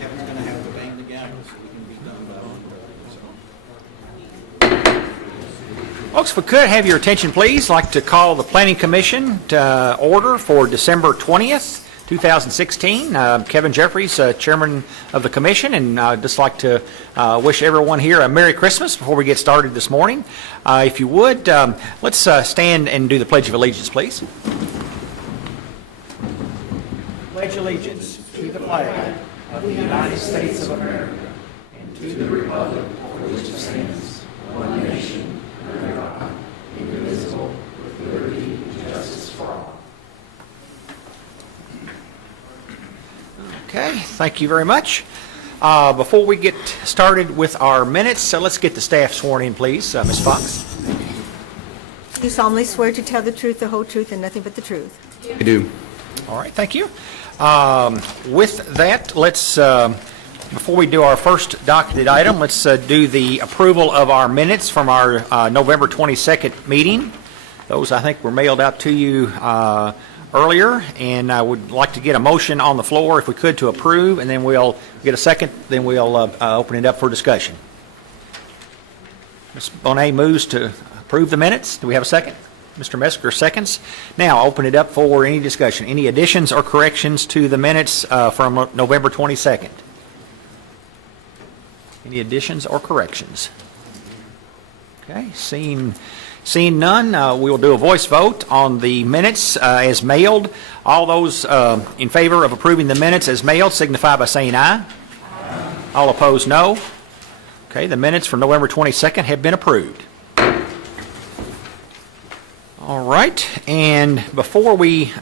Kevin's going to have to bang the gavel so we can be done by. Folks, if we could have your attention, please, I'd like to call the Planning Commission to order for December 20th, 2016. Kevin Jeffries, Chairman of the Commission, and I'd just like to wish everyone here a Merry Christmas before we get started this morning. If you would, let's stand and do the Pledge of Allegiance, please. Pledge allegiance to the flag of the United States of America and to the republic for which it stands, one nation, under God, indivisible, with liberty and justice for all. Okay, thank you very much. Before we get started with our minutes, let's get the staff sworn in, please. Ms. Fox. Do you solemnly swear to tell the truth, the whole truth, and nothing but the truth? I do. All right, thank you. With that, let's, before we do our first docketed item, let's do the approval of our minutes from our November 22nd meeting. Those, I think, were mailed out to you earlier, and I would like to get a motion on the floor, if we could, to approve, and then we'll get a second, then we'll open it up for discussion. Ms. Bonet moves to approve the minutes. Do we have a second? Mr. Mesker seconds. Now, open it up for any discussion. Any additions or corrections to the minutes from November 22nd? Any additions or corrections? Okay, seeing none, we will do a voice vote on the minutes as mailed. All those in favor of approving the minutes as mailed signify by saying aye. Aye. All opposed, no. Okay, the minutes for November 22nd have been approved. All right, and before we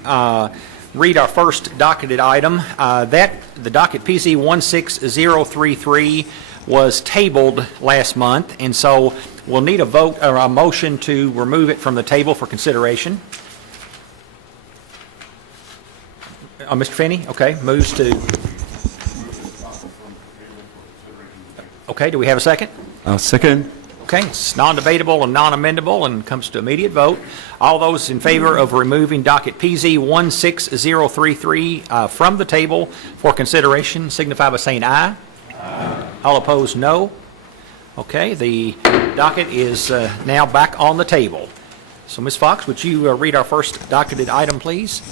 read our first docketed item, the docket PC 16033 was tabled last month, and so we'll need a vote or a motion to remove it from the table for consideration. Mr. Finney, okay, moves to. Okay, do we have a second? Second. Okay, it's non-debatable and non-amendable and comes to immediate vote. All those in favor of removing docket PZ 16033 from the table for consideration signify by saying aye. Aye. All opposed, no. Okay, the docket is now back on the table. So, Ms. Fox, would you read our first docketed item, please?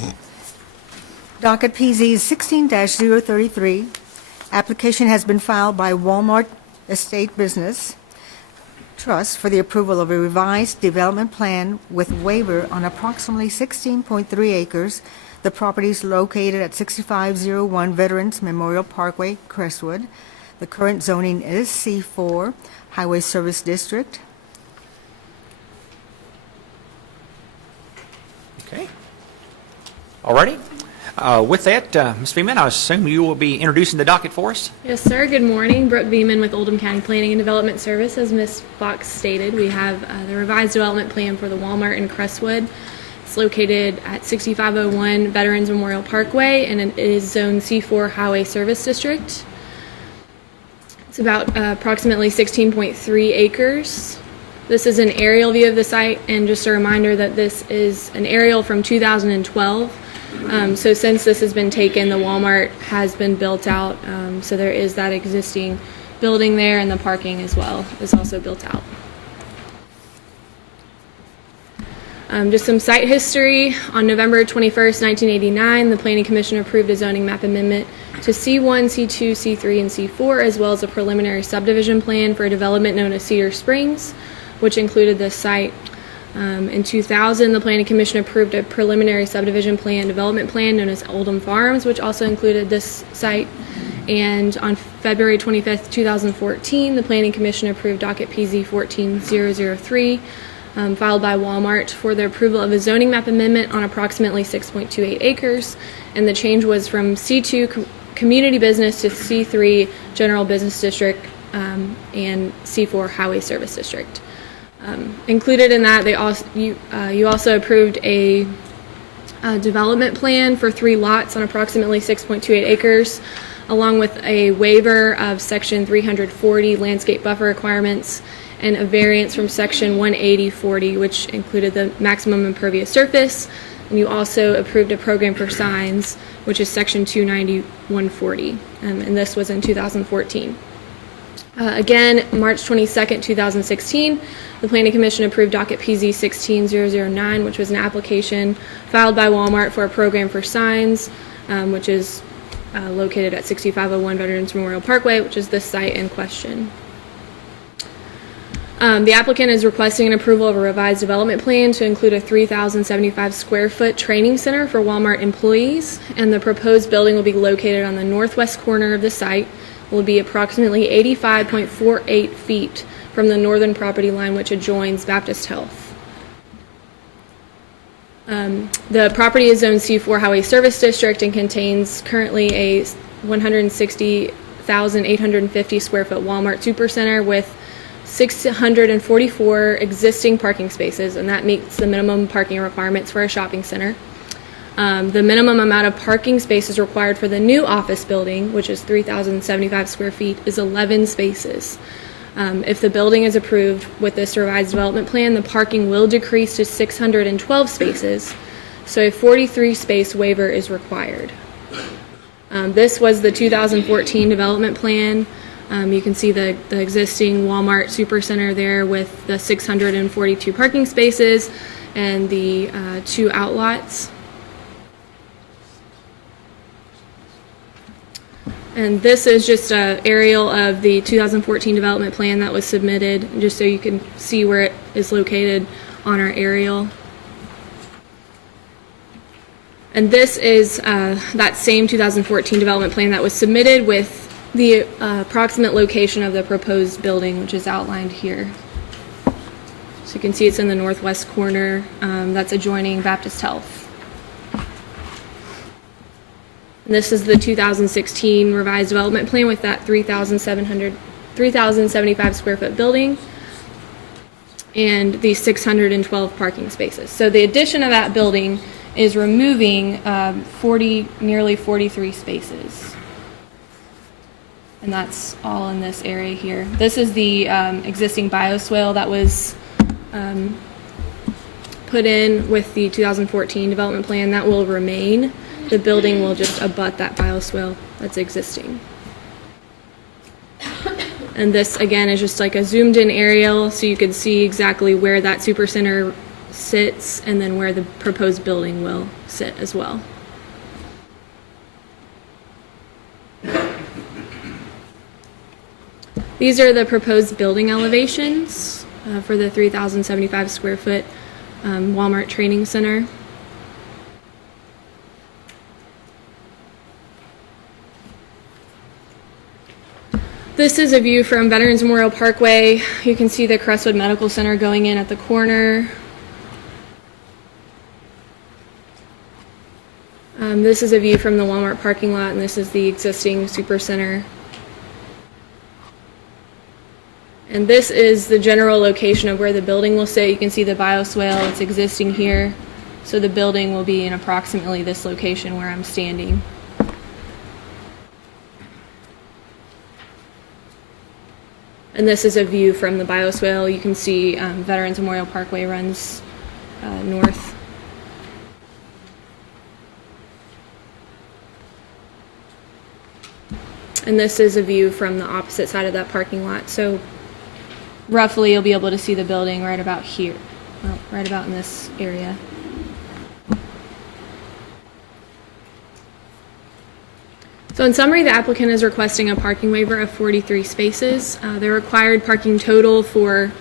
Docket PZ 16-033. Application has been filed by Walmart Estate Business Trust for the approval of a revised development plan with waiver on approximately 16.3 acres. The property is located at 6501 Veterans Memorial Parkway, Crestwood. The current zoning is C4, Highway Service District. Okay. All righty. With that, Ms. Beeman, I assume you will be introducing the docket for us? Yes, sir. Good morning. Brooke Beeman with Oldham County Planning and Development Service. As Ms. Fox stated, we have the revised development plan for the Walmart in Crestwood. It's located at 6501 Veterans Memorial Parkway, and it is Zone C4 Highway Service District. It's about approximately 16.3 acres. This is an aerial view of the site, and just a reminder that this is an aerial from 2012. So since this has been taken, the Walmart has been built out, so there is that existing building there, and the parking as well is also built out. Just some site history. On November 21st, 1989, the Planning Commission approved a zoning map amendment to C1, C2, C3, and C4, as well as a preliminary subdivision plan for a development known as Cedar Springs, which included this site. In 2000, the Planning Commission approved a preliminary subdivision plan development plan known as Oldham Farms, which also included this site. And on February 25th, 2014, the Planning Commission approved docket PZ 14003, filed by Walmart for the approval of a zoning map amendment on approximately 6.28 acres. And the change was from C2 community business to C3 general business district and C4 highway service district. Included in that, you also approved a development plan for 3 lots on approximately 6.28 acres, along with a waiver of Section 340 landscape buffer requirements and a variance from section 18040, which included the maximum impervious surface. And you also approved a program for signs, which is section 29140, and this was in 2014. Again, March 22nd, 2016, the Planning Commission approved docket PZ 16009, which was an application filed by Walmart for a program for signs, which is located at 6501 Veterans Memorial Parkway, which is the site in question. The applicant is requesting an approval of a revised development plan to include a 3,075 square foot training center for Walmart employees, and the proposed building will be located on the northwest corner of the site, will be approximately 85.48 feet from the northern property line, which adjoins Baptist Health. The property is zoned C4 Highway Service District and contains currently a 160,850 square foot Walmart Supercenter with 644 existing parking spaces, and that meets the minimum parking requirements for a shopping center. The minimum amount of parking spaces required for the new office building, which is 3,075 square feet, is 11 spaces. If the building is approved with this revised development plan, the parking will decrease to 612 spaces, so a 43 space waiver is required. This was the 2014 development plan. You can see the existing Walmart Supercenter there with the 642 parking spaces and the 2 outlots. And this is just an aerial of the 2014 development plan that was submitted, just so you can see where it is located on our aerial. And this is that same 2014 development plan that was submitted with the approximate location of the proposed building, which is outlined here. So you can see it's in the northwest corner, that's adjoining Baptist Health. And this is the 2016 revised development plan with that 3,075 square foot building and the 612 parking spaces. So the addition of that building is removing nearly 43 spaces. And that's all in this area here. This is the existing bioswale that was put in with the 2014 development plan. That will remain. The building will just abut that bioswale that's existing. And this, again, is just like a zoomed in aerial, so you can see exactly where that supercenter sits and then where the proposed building will sit as well. These are the proposed building elevations for the 3,075 square foot Walmart Training Center. This is a view from Veterans Memorial Parkway. You can see the Crestwood Medical Center going in at the corner. This is a view from the Walmart parking lot, and this is the existing Supercenter. And this is the general location of where the building will sit. You can see the bioswale, it's existing here. So the building will be in approximately this location where I'm standing. And this is a view from the bioswale. You can see Veterans Memorial Parkway runs north. And this is a view from the opposite side of that parking lot. So roughly you'll be able to see the building right about here, well, right about in this area. So in summary, the applicant is requesting a parking waiver of 43 spaces. The required parking total for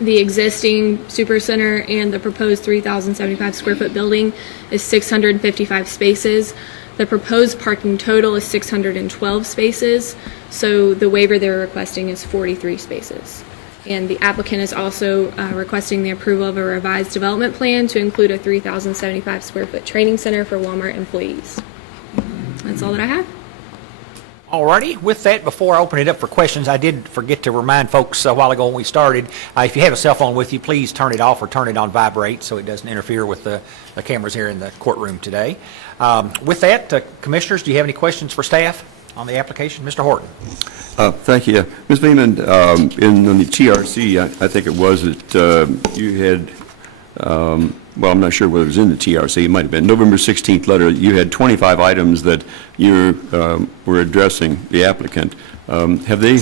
the existing Supercenter and the proposed 3,075 square foot building is 655 spaces. The proposed parking total is 612 spaces, so the waiver they're requesting is 43 spaces. And the applicant is also requesting the approval of a revised development plan to include a 3,075 square foot training center for Walmart employees. That's all that I have. Alrighty, with that, before I open it up for questions, I did forget to remind folks a while ago when we started, if you have a cell phone with you, please turn it off or turn it on vibrate so it doesn't interfere with the cameras here in the courtroom today. With that, commissioners, do you have any questions for staff? on the application. Mr. Horton. Thank you. Ms. Beeman, in the TRC, I think it was that you had, well, I'm not sure whether it was in the TRC, it might have been, November 16th letter, you had 25 items that you were addressing the applicant. Have they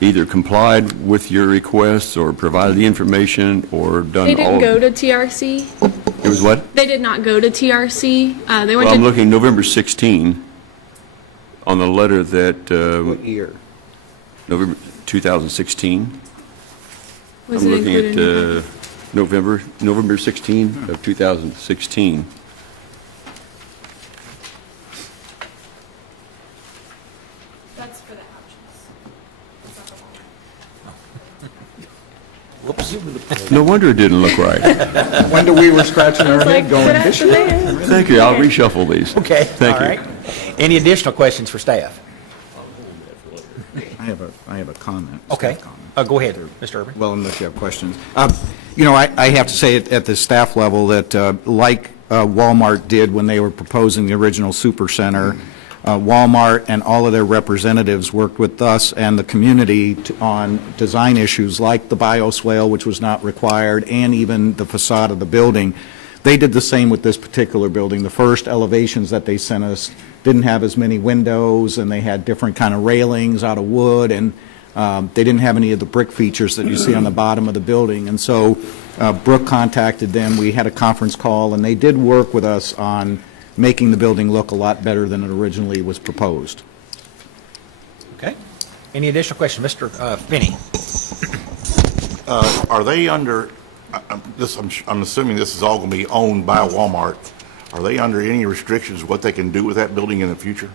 either complied with your requests or provided the information or done all? They didn't go to TRC. It was what? They did not go to TRC. They went Well, I'm to. looking November 16 on the letter that, What year? November 2016. Was I'm it looking included in the at November 16 of 2016. That's for the ouches. No wonder it didn't look right. Wonder we were scratching our head going, But that's the man. Thank you, I'll reshuffle these. Okay. Thank All you. right. Any additional questions for staff? I have a comment. Okay. staff comment. Go ahead, Mr. Urban. Well, unless you have questions. I have to say at the staff level that, like Walmart did when they were proposing the original supercenter, Walmart and all of their representatives worked with us and the community on design issues like the bioswale, which was not required, and even the facade of the building. They did the same with this particular building. The first elevations that they sent us didn't have as many windows, and they had different kind of railings out of wood, and they didn't have any of the brick features that you see on the bottom of the building. And so Brooke contacted them. We had a conference call, and they did work with us on making the building look a lot better than it originally was proposed. Okay. Any additional questions? Mr. Finney. Are they under, I'm assuming this is all going to be owned by Walmart. Are they under any restrictions what they can do with that building in the future?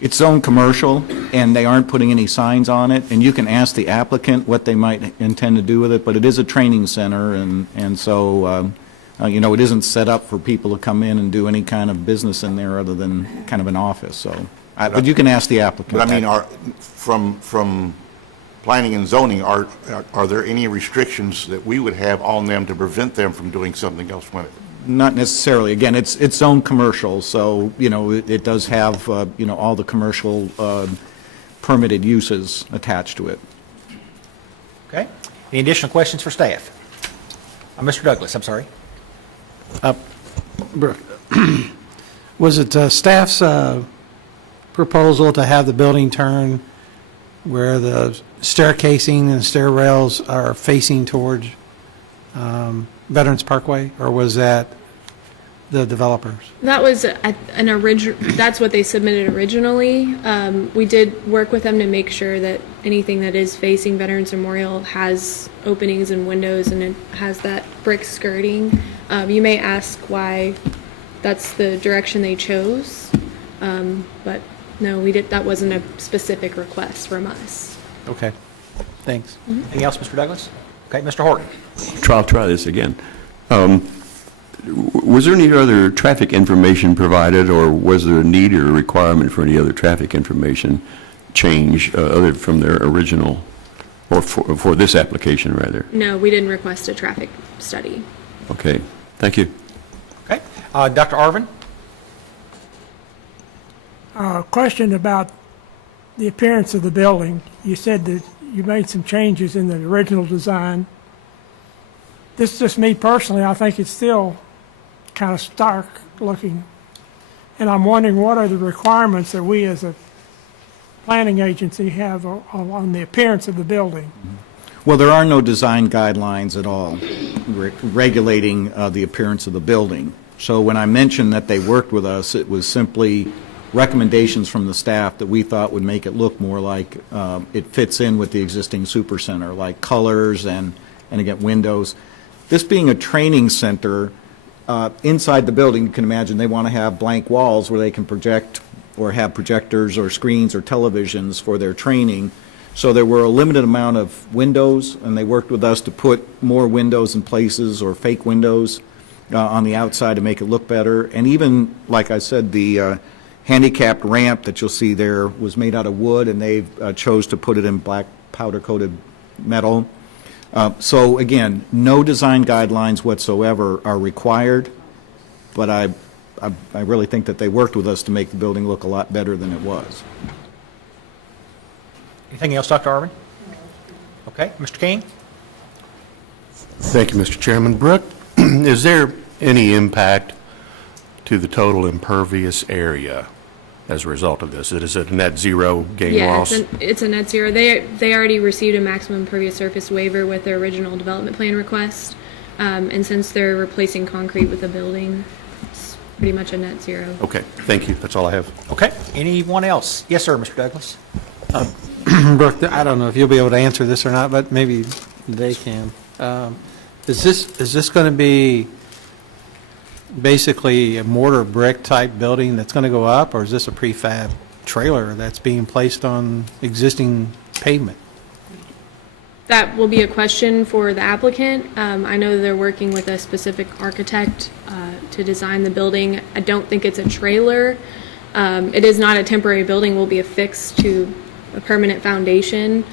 It's zoned commercial, and they aren't putting any signs on it, and you can ask the applicant what they might intend to do with it, but it is a training center, and so, it isn't set up for people to come in and do any kind of business in there other than kind of an office, so. But you can ask the applicant. But I mean, from planning and zoning, are there any restrictions that we would have on them to prevent them from doing something else with it? Not necessarily. Again, it's zoned commercial, so, it does have, all the commercial permitted uses attached to it. Okay. Any additional questions for staff? Mr. Douglas, I'm sorry. Was it staff's proposal to have the building turn where the staircasing and stair rails are facing towards Veterans Parkway, or was that the developers? That was an original. That's what they submitted originally. We did work with them to make sure that anything that is facing Veterans Memorial has openings and windows, and it has that brick skirting. You may ask why that's the direction they chose, but no, we did. That wasn't a specific request from us. Okay, thanks. Anything else, Mr. Douglas? Okay, Mr. Horton. I'll try this again. Was there any other traffic information provided, or was there a need or a requirement for any other traffic information change other from their original, or for this application, rather? No, we didn't request a traffic study. Okay, thank you. Okay. Dr. Arvin? Question about the appearance of the building. You said that you made some changes in the original design. This is just me personally. I think it's still kind of stark looking. And I'm wondering, what are the requirements that we as a planning agency have on the appearance of the building? Well, there are no design guidelines at all regulating the appearance of the building. So when I mentioned that they worked with us, it was simply recommendations from the staff that we thought would make it look more like it fits in with the existing supercenter, like colors and again, windows. This being a training center, inside the building, you can imagine they want to have blank walls where they can project or have projectors or screens or televisions for their training. So there were a limited amount of windows, and they worked with us to put more windows in places or fake windows on the outside to make it look better. And even, like I said, the handicapped ramp that you'll see there was made out of wood, and they chose to put it in black powder-coated metal. So again, no design guidelines whatsoever are required, but I I really think that they worked with us to make the building look a lot better than it was. Anything else, Dr. Arvin? Okay, Mr. King? Thank you, Mr. Chairman. Brooke, is there any impact to the total impervious area as a result of this? Is it a net zero gain Yeah, loss? it's a net zero. They already received a maximum impervious surface waiver with their original development plan request. And since they're replacing concrete with a building, it's pretty much a net zero. Okay, thank you. That's all I have. Okay, anyone else? Yes, sir, Mr. Douglas? Brooke, I don't know if you'll be able to answer this or not, but maybe they can. Is this going to be basically a mortar brick type building that's going to go up, or is this a prefab trailer that's being placed on existing pavement? That will be a question for the applicant. I know they're working with a specific architect to design the building. I don't think it's a trailer. It is not a temporary building. Will be affixed to a permanent foundation,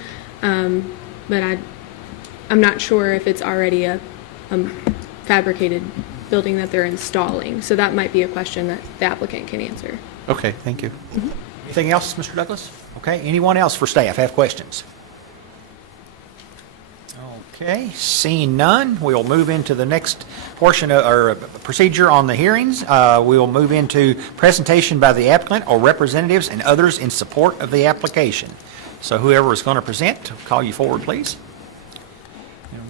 but I'm not sure if it's already a fabricated building that they're installing. So that might be a question that the applicant can answer. Okay, thank you. Anything else, Mr. Douglas? Okay, anyone else for staff have questions? Okay, seeing none, we'll move into the next portion of our procedure on the hearings. We will move into presentation by the applicant or representatives and others in support of the application. So whoever is going to present, call you forward, please.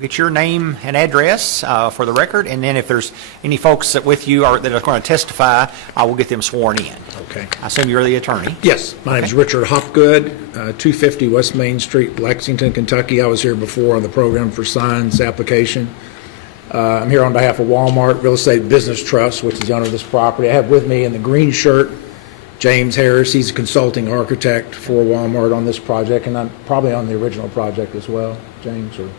Get your name and address for the record, and then if there's any folks that with you that are going to testify, I will get them sworn in. Okay. I assume you're the attorney. Yes, my name is Richard Hopgood, 250 West Main Street, Lexington, Kentucky. I was here before on the program for signs application. I'm here on behalf of Walmart Real Estate Business Trust, which is the owner of this property. I have with me in the green shirt James Harris. He's a consulting architect for Walmart on this project, and I'm probably on the original project as well, James, or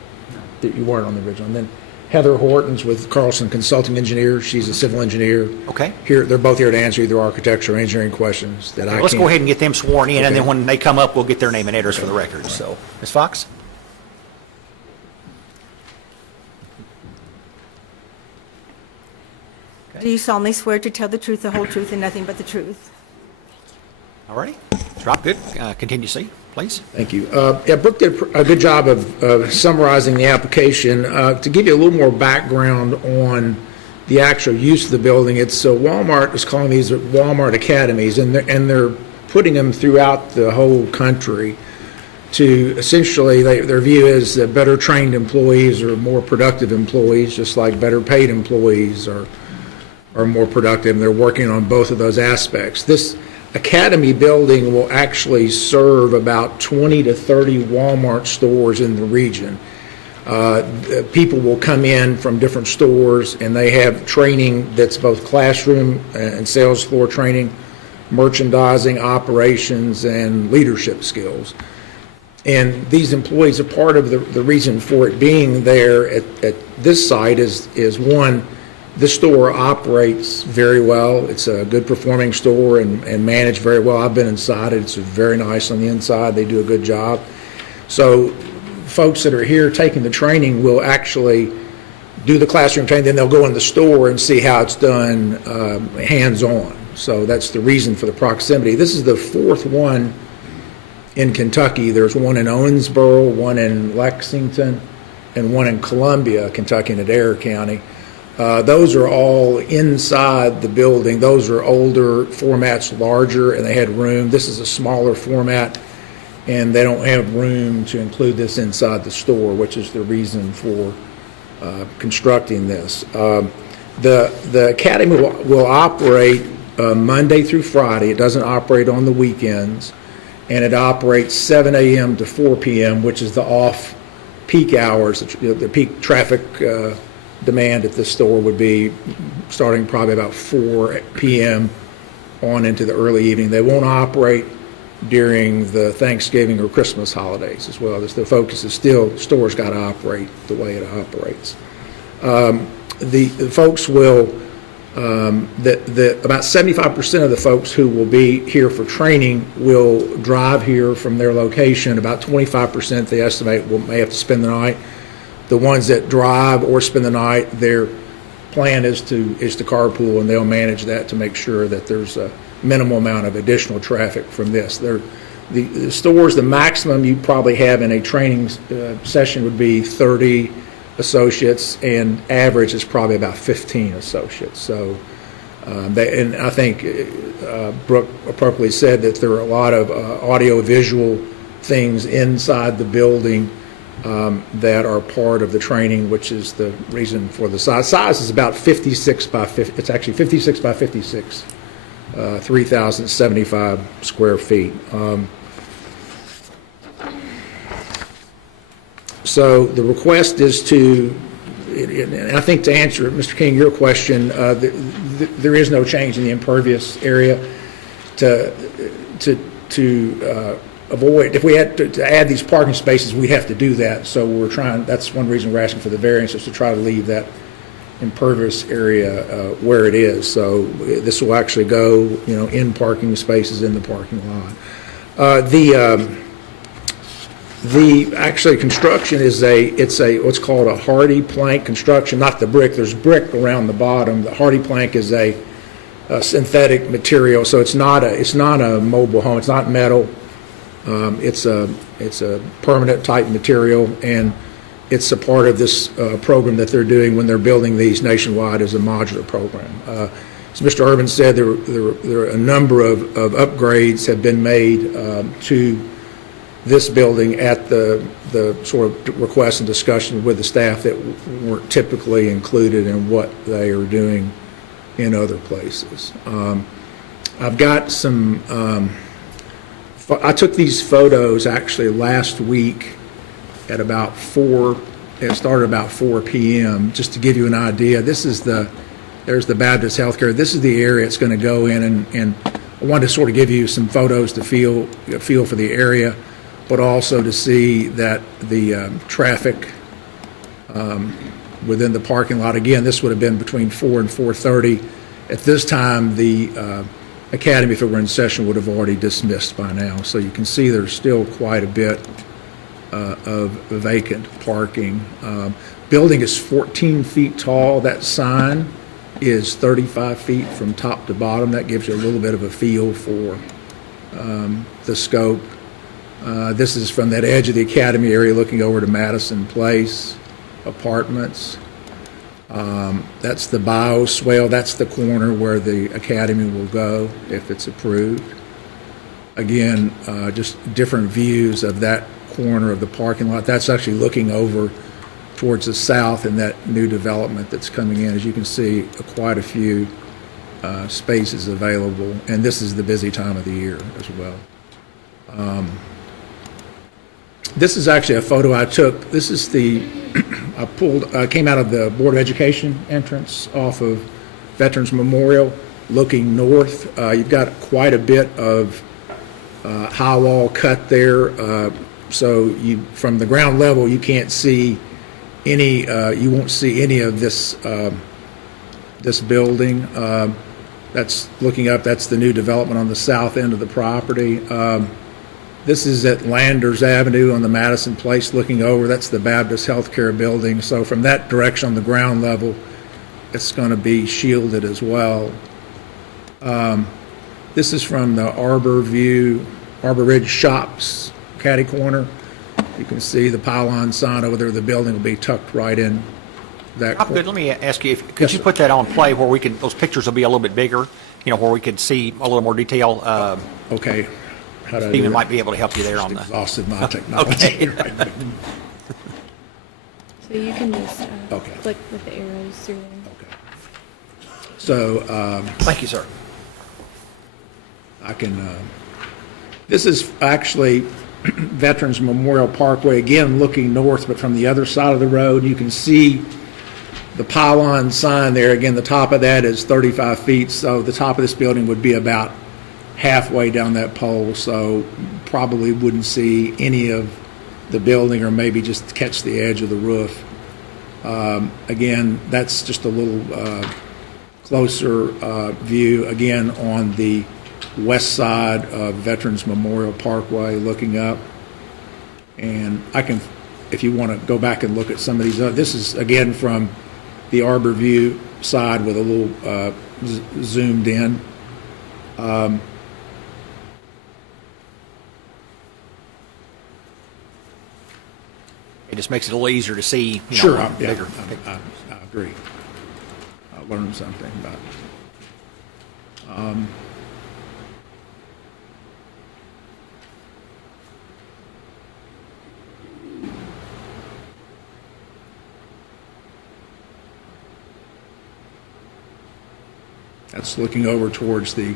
that you weren't on the original. And then Heather Hortons with Carlson Consulting Engineers. She's a civil engineer. Okay. Here, they're both here to answer either architecture or engineering questions that I can't. Let's go ahead and get them sworn in, and then Okay. when they come up, we'll get their name and address for the record. So, Ms. Fox? Do you solemnly swear to tell the truth, the whole truth, and nothing but the truth? All righty. Drop good. Continue, C, please. Thank you. Yeah, Brooke did a good job of summarizing the application. To give you a little more background on the actual use of the building, it's Walmart is calling these Walmart Academies, and they're putting them throughout the whole country to essentially, their view is that better trained employees are more productive employees, just like better paid employees are more productive, and they're working on both of those aspects. This Academy building will actually serve about 20 to 30 Walmart stores in the region. People will come in from different stores, and they have training that's both classroom and sales floor training, merchandising, operations, and leadership skills. And these employees are part of the reason for it being there at this site is one, this store operates very well. It's a good performing store and managed very well. I've been inside it. It's very nice on the inside. They do a good job. So folks that are here taking the training will actually do the classroom training, then they'll go in the store and see how it's done hands-on. So that's the reason for the proximity. This is the fourth one in Kentucky. There's one in Owensboro, one in Lexington, and one in Columbia, Kentucky, in Adair County. Those are all inside the building. Those are older formats, larger, and they had room. This is a smaller format, and they don't have room to include this inside the store, which is the reason for constructing this. The academy will operate Monday through Friday. It doesn't operate on the weekends, and it operates 7 a.m. to 4 p.m., which is the off-peak hours. The peak traffic demand at this store would be starting probably about 4 p.m. on into the early evening. They won't operate during the Thanksgiving or Christmas holidays as well. The focus is still, stores got to operate the way it operates. The folks will, about 75% of the folks who will be here for training will drive here from their location. About 25% they estimate may have to spend the night. The ones that drive or spend the night, they're plan is to carpool, and they'll manage that to make sure that there's a minimal amount of additional traffic from this. The stores, the maximum you probably have in a training session would be 30 associates, and average is probably about 15 associates. So, and I think Brooke appropriately said that there are a lot of audio-visual things inside the building that are part of the training, which is the reason for the size. Size is about 56 by 50. It's actually 56 by 56, 3,075 square feet. So the request is to, and I think to answer, Mr. King, your question, there is no change in the impervious area. To avoid, if we had to add these parking spaces, we'd have to do that. So we're trying, that's one reason we're asking for the variance, is to try to leave that impervious area where it is. So this will actually go, in parking spaces in the parking lot. The actually construction is it's what's called a hardy plank construction, not the brick. There's brick around the bottom. The hardy plank is a synthetic material, so it's not a mobile home. It's not metal. It's a permanent type material, and it's a part of this program that they're doing when they're building these nationwide as a modular program. As Mr. Urban said, there are a number of upgrades have been made to this building at the sort of request and discussion with the staff that weren't typically included in what they are doing in other places. I've got some, I took these photos actually last week at about 4, it started about 4 p.m., just to give you an idea. This is there's the Baptist Healthcare. This is the area it's going to go in, and I wanted to sort of give you some photos to feel for the area, but also to see that the traffic within the parking lot. Again, this would have been between 4 and 4:30. At this time, the Academy, if it were in session, would have already dismissed by now. So you can see there's still quite a bit of vacant parking. Building is 14 feet tall. That sign is 35 feet from top to bottom. That gives you a little bit of a feel for the scope. This is from that edge of the Academy area looking over to Madison Place Apartments. That's the bioswale. That's the corner where the Academy will go if it's approved. Again, just different views of that corner of the parking lot. That's actually looking over towards the south in that new development that's coming in. As you can see, quite a few spaces available, and this is the busy time of the year as well. This is actually a photo I took. This is I came out of the Board of Education entrance off of Veterans Memorial, looking north. You've got quite a bit of high wall cut there. So from the ground level, you can't see any, you won't see any of this, this building. That's looking up, that's the new development on the south end of the property. This is at Landers Avenue on the Madison Place looking over. That's the Baptist Healthcare building. So from that direction on the ground level, it's going to be shielded as well. This is from the Arbor Ridge Shops caddy corner. You can see the pylon sign over there. The building will be tucked right in that corner. Good. Let me ask you, could you put that on play where we can, those pictures will be a little bit bigger, where we could see a little more detail? Okay. Stephen might be able to help you there on the. Exhausted my technology. Okay. So you can just Okay. click with the arrows through them. Okay. So Thank you, sir. I can, this is actually Veterans Memorial Parkway, again looking north, but from the other side of the road. You can see the pylon sign there. Again, the top of that is 35 feet, so the top of this building would be about halfway down that pole, so probably wouldn't see any of the building, or maybe just catch the edge of the roof. Again, that's just a little closer view, again, on the west side of Veterans Memorial Parkway, looking up. And I can, if you want to go back and look at some of these, this is, again, from the Arbor View side with a little zoomed in. It just makes it a little easier to see, you know, Sure, yeah, bigger. I agree. I learned something about it. That's looking over towards the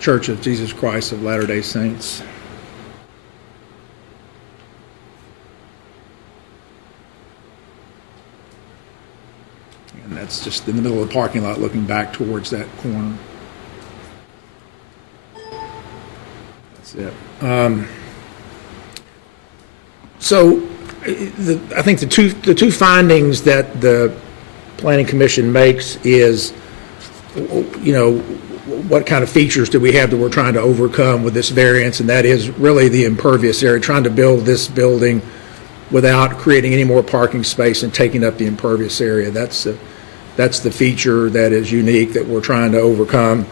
Church of Jesus Christ of Latter-day Saints. And that's just in the middle of the parking lot looking back towards that corner. That's it. So I think the two findings that the Planning Commission makes is, you know, what kind of features do we have that we're trying to overcome with this variance, and that is really the impervious area, trying to build this building without creating any more parking space and taking up the impervious area. That's the feature that is unique that we're trying to overcome,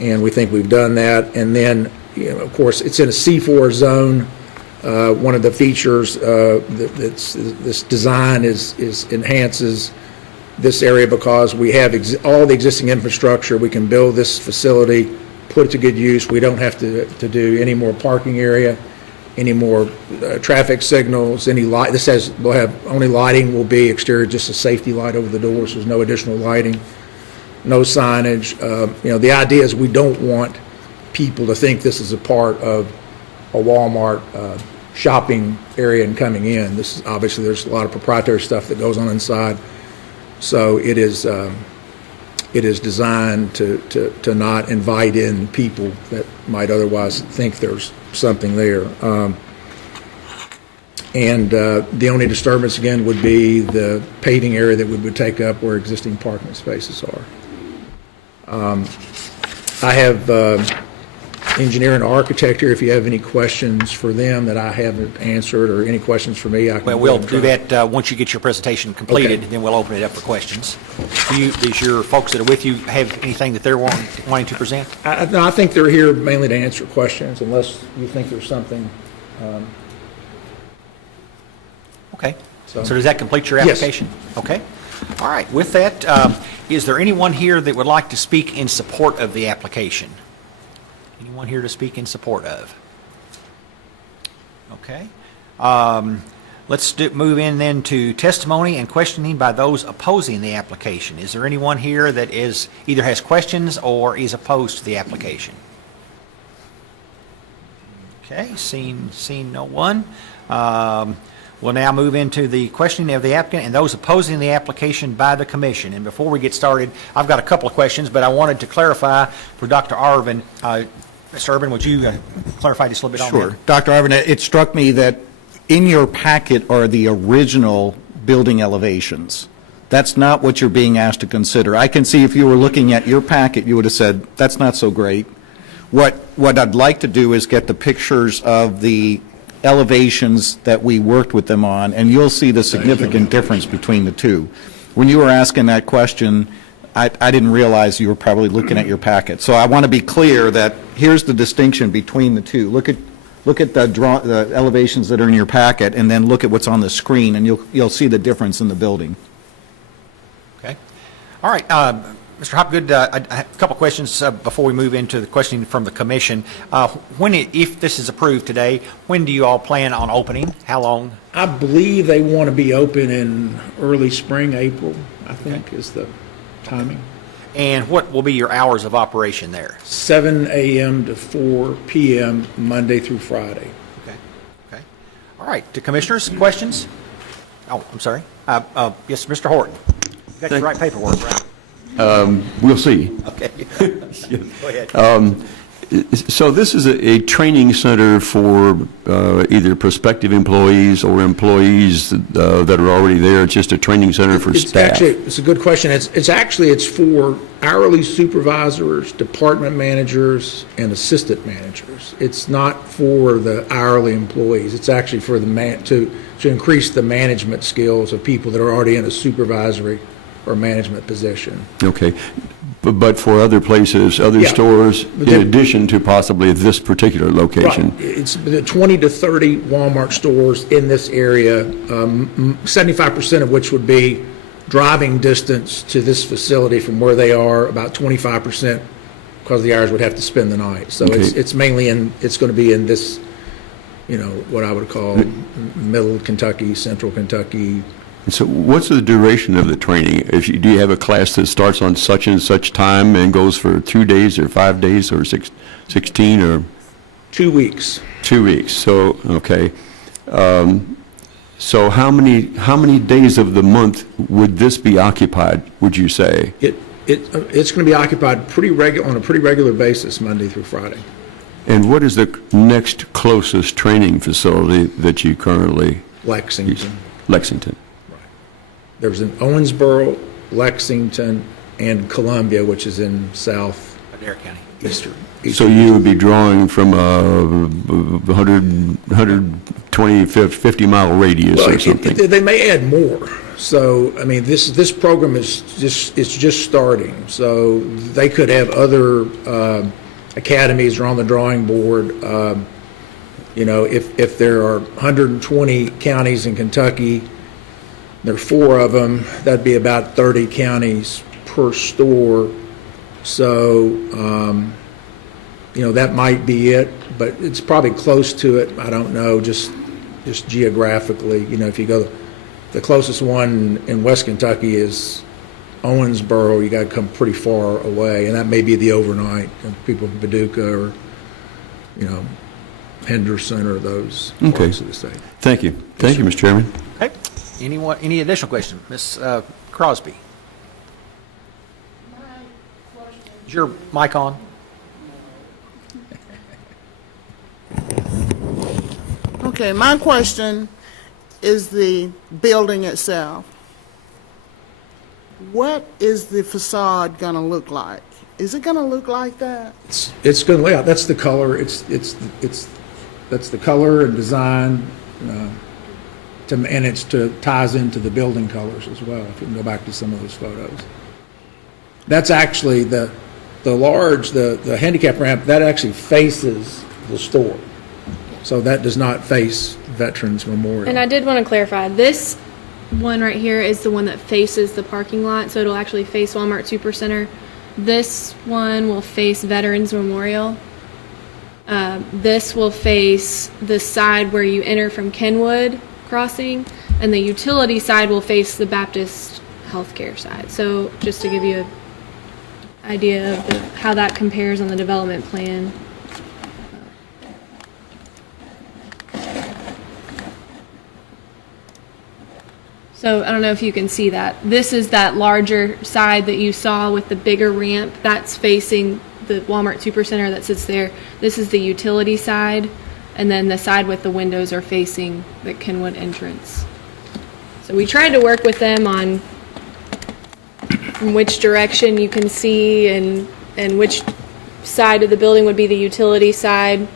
and we think we've done that. And then, you know, of course, it's in a C4 zone. One of the features this design enhances this area because we have all the existing infrastructure. We can build this facility, put it to good use. We don't have to do any more parking area, any more traffic signals, any light. We'll have only lighting will be exterior, just a safety light over the doors. There's no additional lighting, no signage. You know, the idea is we don't want people to think this is a part of a Walmart shopping area and coming in. This is obviously there's a lot of proprietary stuff that goes on inside. So it is designed to not invite in people that might otherwise think there's something there. And the only disturbance, again, would be the paving area that we would take up where existing parking spaces are. I have engineer and architect here. If you have any questions for them that I haven't answered or any questions for me, I can. Well, we'll do that once you get your presentation completed, Okay. then we'll open it up for questions. Does your folks that are with you have anything that they're wanting to present? No, I think they're here mainly to answer questions unless you think there's something. Okay. So- So does that complete your Yes. application? Okay. All right. With that, is there anyone here that would like to speak in support of the application? Anyone here to speak in support of? Okay. Let's move in then to testimony and questioning by those opposing the application. Is there anyone here that either has questions or is opposed to the application? Okay, seeing no one. We'll now move into the questioning of the applicant and those opposing the application by the commission. And before we get started, I've got a couple of questions, but I wanted to clarify for Dr. Arvin. Mr. Urban, would you clarify just a little bit on that? Sure. Dr. Arvin, it struck me that in your packet are the original building elevations. That's not what you're being asked to consider. I can see if you were looking at your packet, you would have said, that's not so great. What I'd like to do is get the pictures of the elevations that we worked with them on, and you'll see the significant difference between the two. When you were asking that question, I didn't realize you were probably looking at your packet. So I want to be clear that here's the distinction between the two. Look at the elevations that are in your packet, and then look at what's on the screen, and you'll see the difference in the building. Okay. All right. Mr. Hopgood, I have a couple questions before we move into the questioning from the commission. If this is approved today, when do you all plan on opening? How long? I believe they want to be open in early spring, April, I think is the timing. And what will be your hours of operation there? 7 a.m. to 4 p.m. Monday through Friday. Okay. Okay. All right. To commissioners, questions? Oh, I'm sorry. Yes, Mr. Horton. You got the right paperwork, right? We'll see. Okay. Go ahead. So this is a training center for either prospective employees or employees that are already there. It's just a training center for staff. It's a good question. It's for hourly supervisors, department managers, and assistant managers. It's not for the hourly employees. It's actually for to increase the management skills of people that are already in a supervisory or management position. Okay. But for other places, other Yeah. stores, But in then- addition to possibly this particular location? Right. It's the 20 to 30 Walmart stores in this area, 75% of which would be driving distance to this facility from where they are, about 25% because the hours would have to spend the night. So Okay. it's mainly it's going to be in this, what I would call middle Kentucky, central Kentucky. So what's the duration of the training? Do you have a class that starts on such and such time and goes for 2 days or 5 days or 16 or 2 weeks. 2 weeks? So, okay. So how many days of the month would this be occupied, would you say? It's going to be occupied on a pretty regular basis, Monday through Friday. And what is the next closest training facility that you currently Lexington. Lexington. There's an Owensboro, Lexington, and Columbia, which is in south Adair County. eastern. So you would be drawing from a 120, 50-mile radius Well, or something? they may add more. So, I mean, this program is just starting. So they could have other academies are on the drawing board. If there are 120 counties in Kentucky, there are 4 of them, that'd be about 30 counties per store. So, that might be it, but it's probably close to it. I don't know, just geographically. If you go, the closest one in West Kentucky is Owensboro. You got to come pretty far away, and that may be the overnight. People from Paducah or, Henderson or those parts of the state. Thank you. Thank you, Mr. Chairman. Okay. Any additional questions? Ms. Crosby? Is your mic on? Okay, my question is the building itself. What is the facade going to look like? Is it going to look like that? It's going to lay out. That's the color. That's the color and design, and ties into the building colors as well. If you can go back to some of those photos, that's actually the handicap ramp that actually faces the store. So that does not face Veterans Memorial. And I did want to clarify, this one right here is the one that faces the parking lot, so it'll actually face Walmart Supercenter. This one will face Veterans Memorial. This will face the side where you enter from Kenwood Crossing, and the utility side will face the Baptist Healthcare side. So just to give you an idea of how that compares on the development plan. So I don't know if you can see that. This is that larger side that you saw with the bigger ramp. That's facing the Walmart Supercenter that sits there. This is the utility side, and then the side with the windows are facing the Kenwood entrance. So we tried to work with them on from which direction you can see and which side of the building would be the utility side.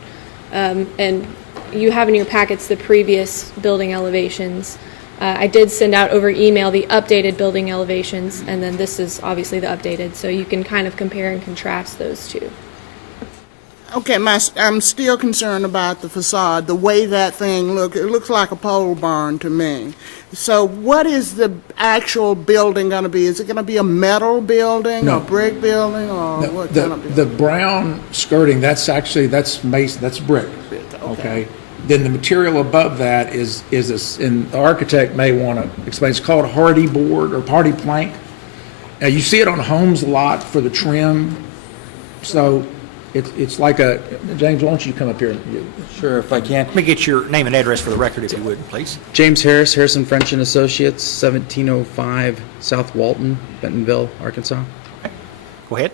And you have in your packets the previous building elevations. I did send out over email the updated building elevations, and then this is obviously the updated, so you can kind of compare and contrast those two. Okay, I'm still concerned about the facade, the way that thing looks. It looks like a pole barn to me. So what is the actual building going to be? Is it going to be a metal building, No. a brick building, or what kind of building? The brown skirting, that's mason, that's brick. Okay. Then the material above that is and the architect may want to explain, it's called hardy board or hardy plank. Now, you see it on homes a lot for the trim. So it's like James, why don't you come up here? Sure, if I can. Let me get your name and address for the record, if you would, please. James Harris, Harrison French and Associates, 1705 South Walton, Bentonville, Arkansas. Go ahead.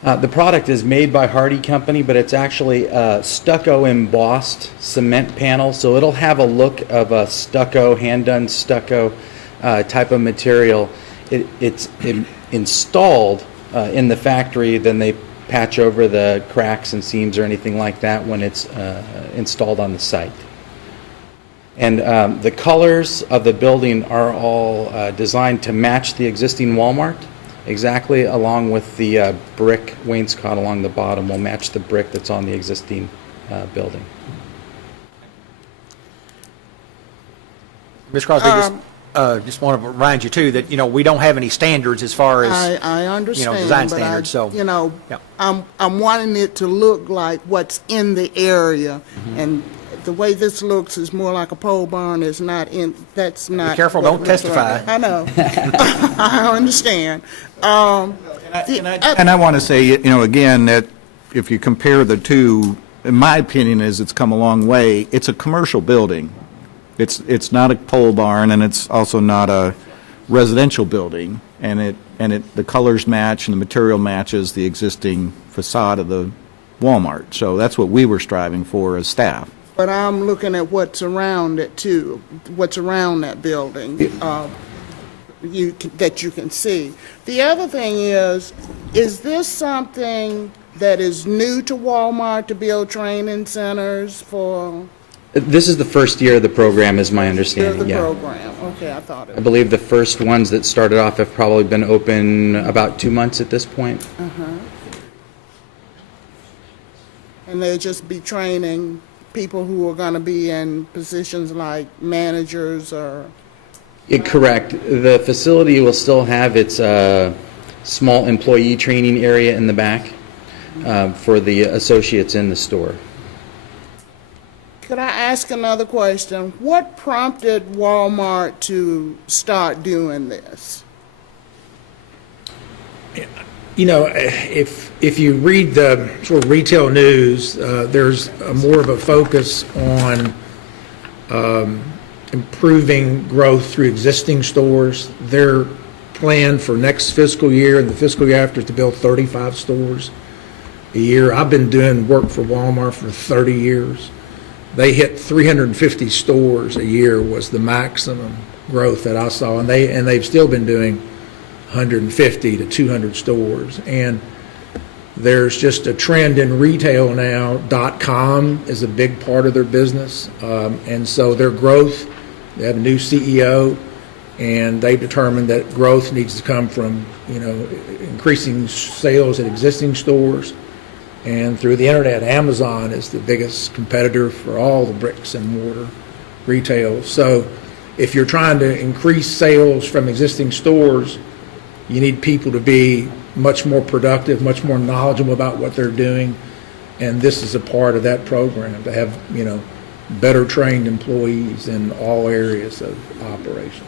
The product is made by Hardy Company, but it's actually a stucco embossed cement panel, so it'll have a look of a stucco, hand-done stucco type of material. It's installed in the factory, then they patch over the cracks and seams or anything like that when it's installed on the site. And the colors of the building are all designed to match the existing Walmart exactly, along with the brick wainscot along the bottom will match the brick that's on the existing building. Ms. Crosby, just want to remind you, too, that, we don't have any standards as far as, I understand. design but standards, so. Yeah. I'm wanting it to look like what's in the area, and the way this looks is more like a pole barn. Is not in. That's not. Be careful, what don't it looks testify. like. I know. I understand. And I want to say, again, that if you compare the two, in my opinion, is it's come a long way. It's a commercial building. It's not a pole barn, and it's also not a residential building. And the colors match and the material matches the existing facade of the Walmart. So that's what we were striving for as staff. But I'm looking at what's around it too. What's around that building. That you can see. The other thing is this something that is new to Walmart to build training centers for? This is the first year of the program, is my understanding. The yeah. program. Okay, I thought I it. believe the first ones that started off have probably been open about 2 months at this point. And they'll just be training people who are going to be in positions like managers or. Correct. The facility will still have its small employee training area in the back for the associates in the store. Could I ask another question? What prompted Walmart to start doing this? If you read the sort of retail news, there's more of a focus on improving growth through existing stores. Their plan for next fiscal year and the fiscal year after is to build 35 stores a year. I've been doing work for Walmart for 30 years. They hit 350 stores a year was the maximum growth that I saw, and they've still been doing 150 to 200 stores. And there's just a trend in retail now. .com is a big part of their business, and so their growth. They have a new CEO, and they determined that growth needs to come from increasing sales at existing stores. And through the internet, Amazon is the biggest competitor for all the bricks and mortar retail. So if you're trying to increase sales from existing stores, you need people to be much more productive, much more knowledgeable about what they're doing. And this is a part of that program, to have, better trained employees in all areas of operations.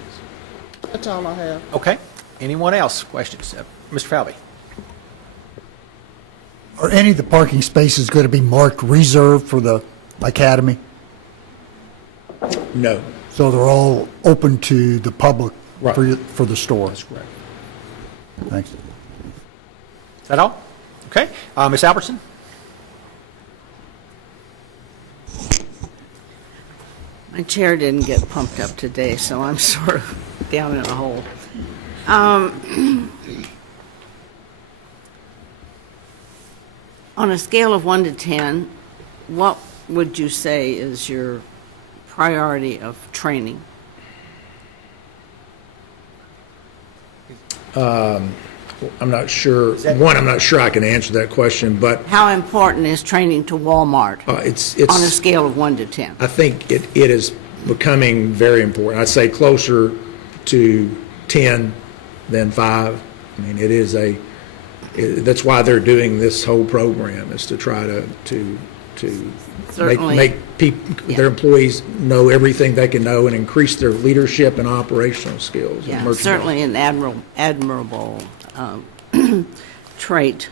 That's all I have. Okay. Anyone else? Questions? Mr. Falvey? Are any of the parking spaces going to be marked reserved for the academy? No. So they're all open to the public Right. for the store? That's correct. Thanks. Is that all? Okay. Ms. Albertson? My chair didn't get pumped up today, so I'm sort of down in a hole. On a scale of 1 to 10, what would you say is your priority of training? I'm not sure. I'm not sure I can answer that question, but How important is training to Walmart it's on a scale of 1 to 10? I think it is becoming very important. I'd say closer to 10 than 5. I mean, it is that's why they're doing this whole program, is to try to Certainly. make people, their employees know everything they can know and increase their leadership and operational skills. and Yeah, merchandising. certainly an admirable trait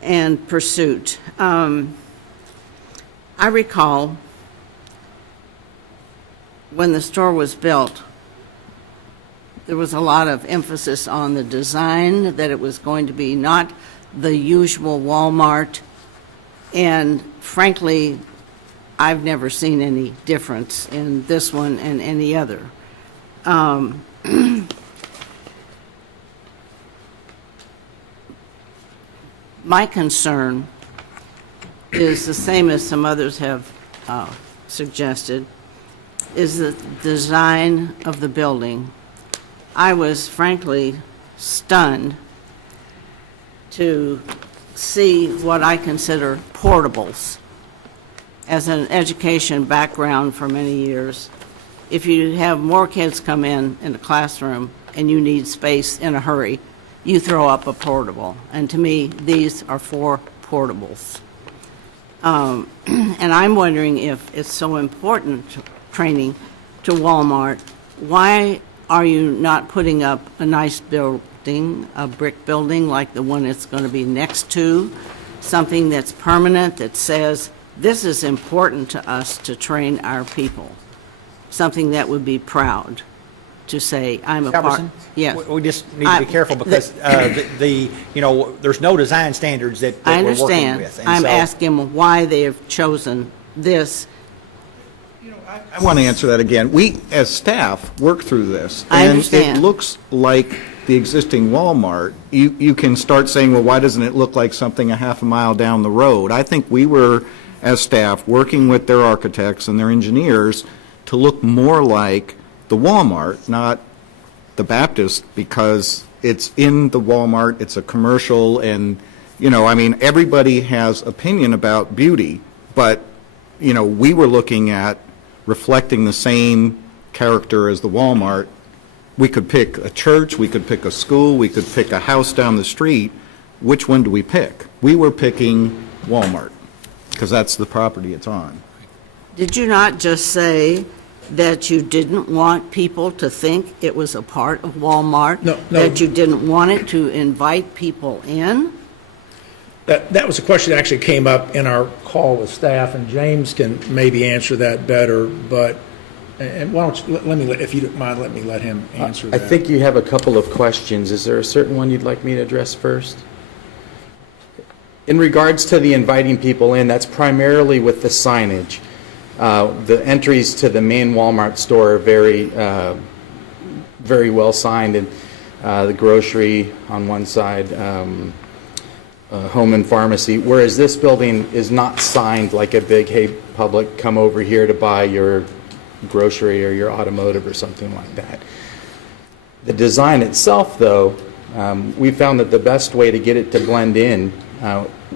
and pursuit. I recall when the store was built, there was a lot of emphasis on the design, that it was going to be not the usual Walmart. And frankly, I've never seen any difference in this one and any other. My concern is the same as some others have suggested, is the design of the building. I was frankly stunned to see what I consider portables. As an education background for many years, if you have more kids come in the classroom and you need space in a hurry, you throw up a portable. And to me, these are 4 portables. And I'm wondering if it's so important, training, to Walmart, why are you not putting up a nice building, a brick building like the one it's going to be next to, something that's permanent that says, this is important to us to train our people, something that would be proud to say, I'm a part. Albertson? Yes. We just need to be careful because there's no design standards that I we're working understand. with. And I'm so- asking why they have chosen this. I want to answer that again. We, as staff, work through this. I And understand. it looks like the existing Walmart. You can start saying, well, why doesn't it look like something a half a mile down the road? I think we were, as staff, working with their architects and their engineers to look more like the Walmart, not the Baptist, because it's in the Walmart, it's a commercial, and, I mean, everybody has opinion about beauty, but, we were looking at reflecting the same character as the Walmart. We could pick a church, we could pick a school, we could pick a house down the street. Which one do we pick? We were picking Walmart, because that's the property it's on. Did you not just say that you didn't want people to think it was a part of Walmart? No. That you didn't want it to invite people in? That was a question that actually came up in our call with staff, and James can maybe answer that better, but, and why don't you, if you don't mind, let me let him answer I that. think you have a couple of questions. Is there a certain one you'd like me to address first? In regards to the inviting people in, that's primarily with the signage. The entries to the main Walmart store are very well signed, and the grocery on one side, home and pharmacy, whereas this building is not signed like a big, hey, public, come over here to buy your grocery or your automotive or something like that. The design itself, though, we found that the best way to get it to blend in,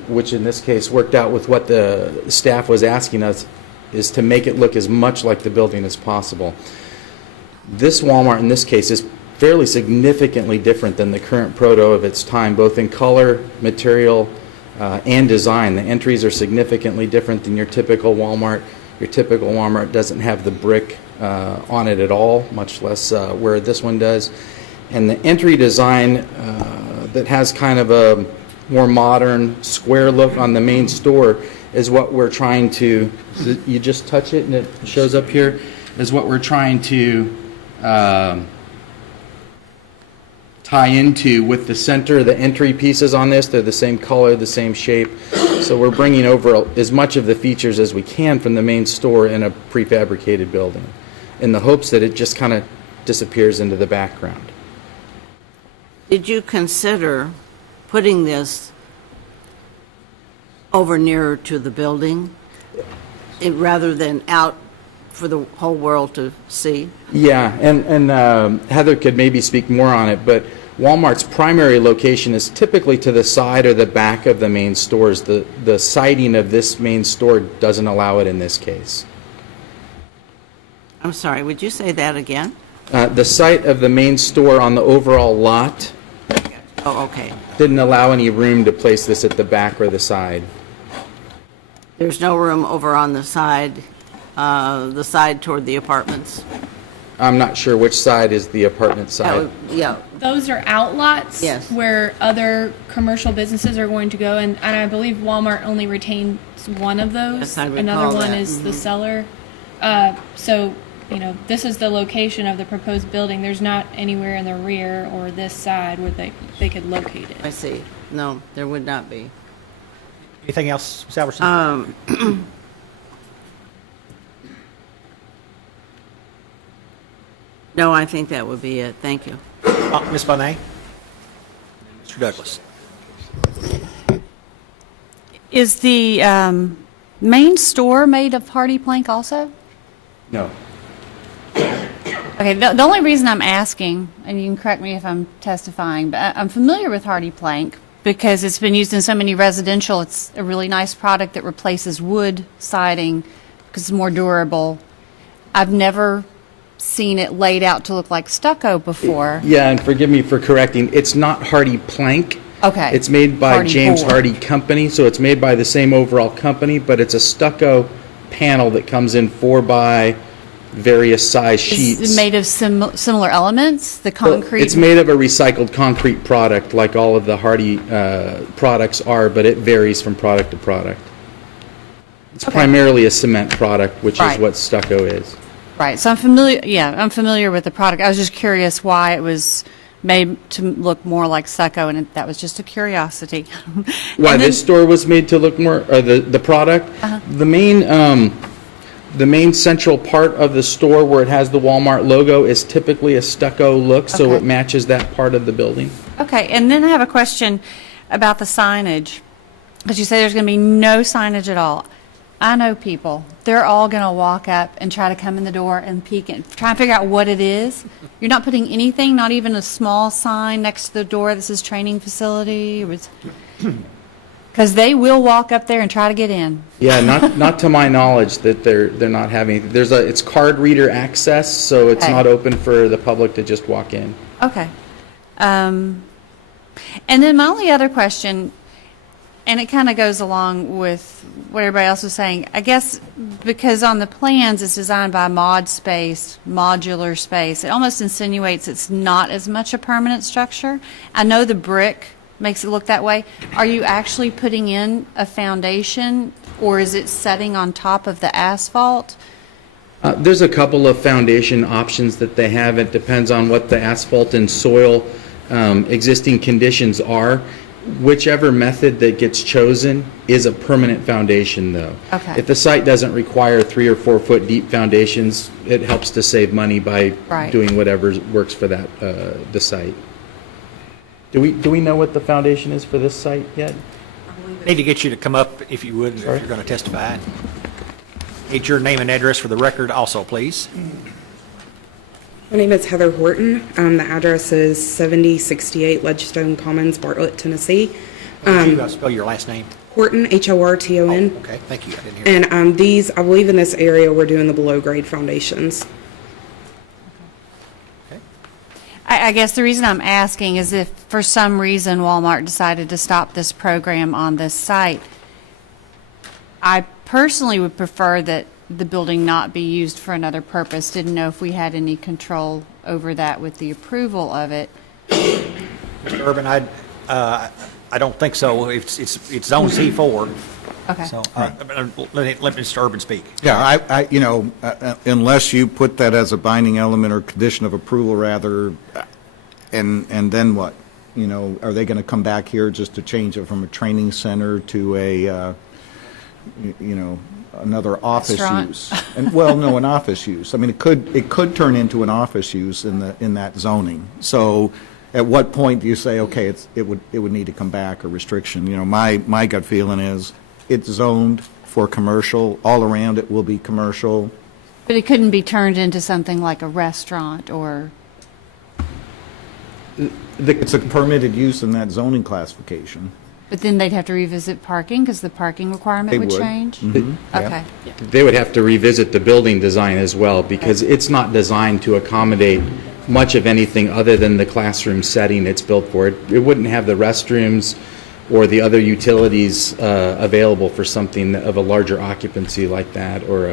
which in this case worked out with what the staff was asking us, is to make it look as much like the building as possible. This Walmart, in this case, is fairly significantly different than the current proto of its time, both in color, material, and design. The entries are significantly different than your typical Walmart. Your typical Walmart doesn't have the brick on it at all, much less where this one does. And the entry design that has kind of a more modern, square look on the main store is what we're trying to, you just touch it and it shows up here, is what we're trying to tie into with the center. The entry pieces on this, they're the same color, the same shape. So we're bringing over as much of the features as we can from the main store in a prefabricated building, in the hopes that it just kind of disappears into the background. Did you consider putting this over nearer to the building, rather than out for the whole world to see? Yeah, and Heather could maybe speak more on it, but Walmart's primary location is typically to the side or the back of the main stores. The siding of this main store doesn't allow it in this case. I'm sorry, would you say that again? The site of the main store on the overall lot Oh, okay. didn't allow any room to place this at the back or the side. There's no room over on the side toward the apartments? I'm not sure which side is the apartment side. Yeah, Those are outlots. Yes. Where other commercial businesses are going to go, and I believe Walmart only retains one of those. Yes, I recall Another one that. is the cellar. So, this is the location of the proposed building. There's not anywhere in the rear or this side where they could locate it. I see. No, there would not be. Anything else, Ms. Albertson? No, I think that would be it. Thank you. Ms. Bonet? Mr. Douglas? Is the main store made of hardy plank also? No. Okay, the only reason I'm asking, and you can correct me if I'm testifying, but I'm familiar with hardy plank because it's been used in so many residential. It's a really nice product that replaces wood siding because it's more durable. I've never seen it laid out to look like stucco before. Yeah, and forgive me for correcting, it's not hardy plank. Okay. It's made by Hardy James board. Hardy Company, so it's made by the same overall company, but it's a stucco panel that comes in 4 by various size sheets. Is it made of similar elements, the concrete? It's made of a recycled concrete product, like all of the Hardy products are, but it varies from product to product. It's primarily a cement product, which is Right. what stucco is. Right, so I'm familiar with the product. I was just curious why it was made to look more like stucco, and that was just a curiosity. Why And then- this store was made to look more, or the product? The main central part of the store where it has the Walmart logo is typically a stucco look, so Okay. it matches that part of the building. Okay, and then I have a question about the signage, because you say there's going to be no signage at all. I know people, they're all going to walk up and try to come in the door and peek and try and figure out what it is. You're not putting anything, not even a small sign next to the door that says training facility? Because they will walk up there and try to get in. Yeah, not to my knowledge that they're not having, it's card reader access, so it's Okay. not open for the public to just walk in. Okay. And then my only other question, and it kind of goes along with what everybody else was saying, I guess because on the plans it's designed by modular space, it almost insinuates it's not as much a permanent structure. I know the brick makes it look that way. Are you actually putting in a foundation, or is it setting on top of the asphalt? There's a couple of foundation options that they have. It depends on what the asphalt and soil existing conditions are. Whichever method that gets chosen is a permanent foundation, though. Okay. If the site doesn't require 3 or 4 foot deep foundations, it helps to save money by Right. doing whatever works for that the site. Do we know what the foundation is for this site yet? Need to get you to come up, if you would, if you're going to testify. Need your name and address for the record also, please. My name is Heather Horton. The address is 7068 Ledgestone Commons, Bartlett, Tennessee. Would you spell your last name? Horton, Horton. Okay, thank you. I didn't hear. And these, I believe in this area, we're doing the below-grade foundations. I guess the reason I'm asking is if for some reason Walmart decided to stop this program on this site, I personally would prefer that the building not be used for another purpose. Didn't know if we had any control over that with the approval of it. Mr. Urban, I don't think so. It's zone C4. Okay. So let Mr. Urban speak. Yeah, unless you put that as a binding element or condition of approval rather, and then what? Are they going to come back here just to change it from a training center to a, another office Restaurant. use? And, well, no, an office use. I mean, it could turn into an office use in that zoning. So at what point do you say, okay, it would need to come back, a restriction? My gut feeling is it's zoned for commercial. All around it will be commercial. But it couldn't be turned into something like a restaurant or... It's a permitted use in that zoning classification. But then they'd have to revisit parking because the parking requirement They would would. change? Mhm. Okay. They would have to revisit the building design as well, because it's not designed to accommodate much of anything other than the classroom setting it's built for. It wouldn't have the restrooms or the other utilities available for something of a larger occupancy like that, or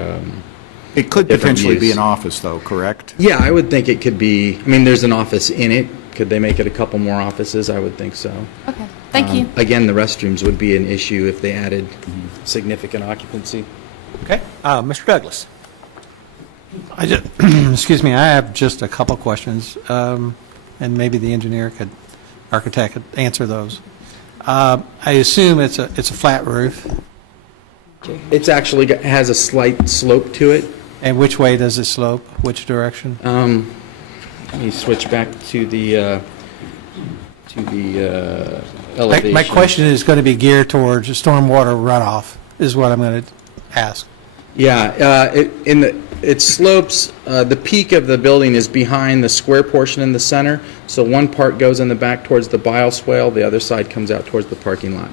It could different potentially be use. an office, though, correct? Yeah, I would think it could be, there's an office in it. Could they make it a couple more offices? I would think so. Okay, thank you. Again, the restrooms would be an issue if they added significant occupancy. Okay, Mr. Douglas. Excuse me, I have just a couple questions, and maybe the architect could answer those. I assume it's a flat roof, It's actually has a slight slope to it. and which way does it slope? Which direction? Let me switch back to the elevation. My question is going to be geared towards stormwater runoff, is what I'm going to ask. Yeah, It slopes, the peak of the building is behind the square portion in the center, so one part goes in the back towards the bioswale, the other side comes out towards the parking lot.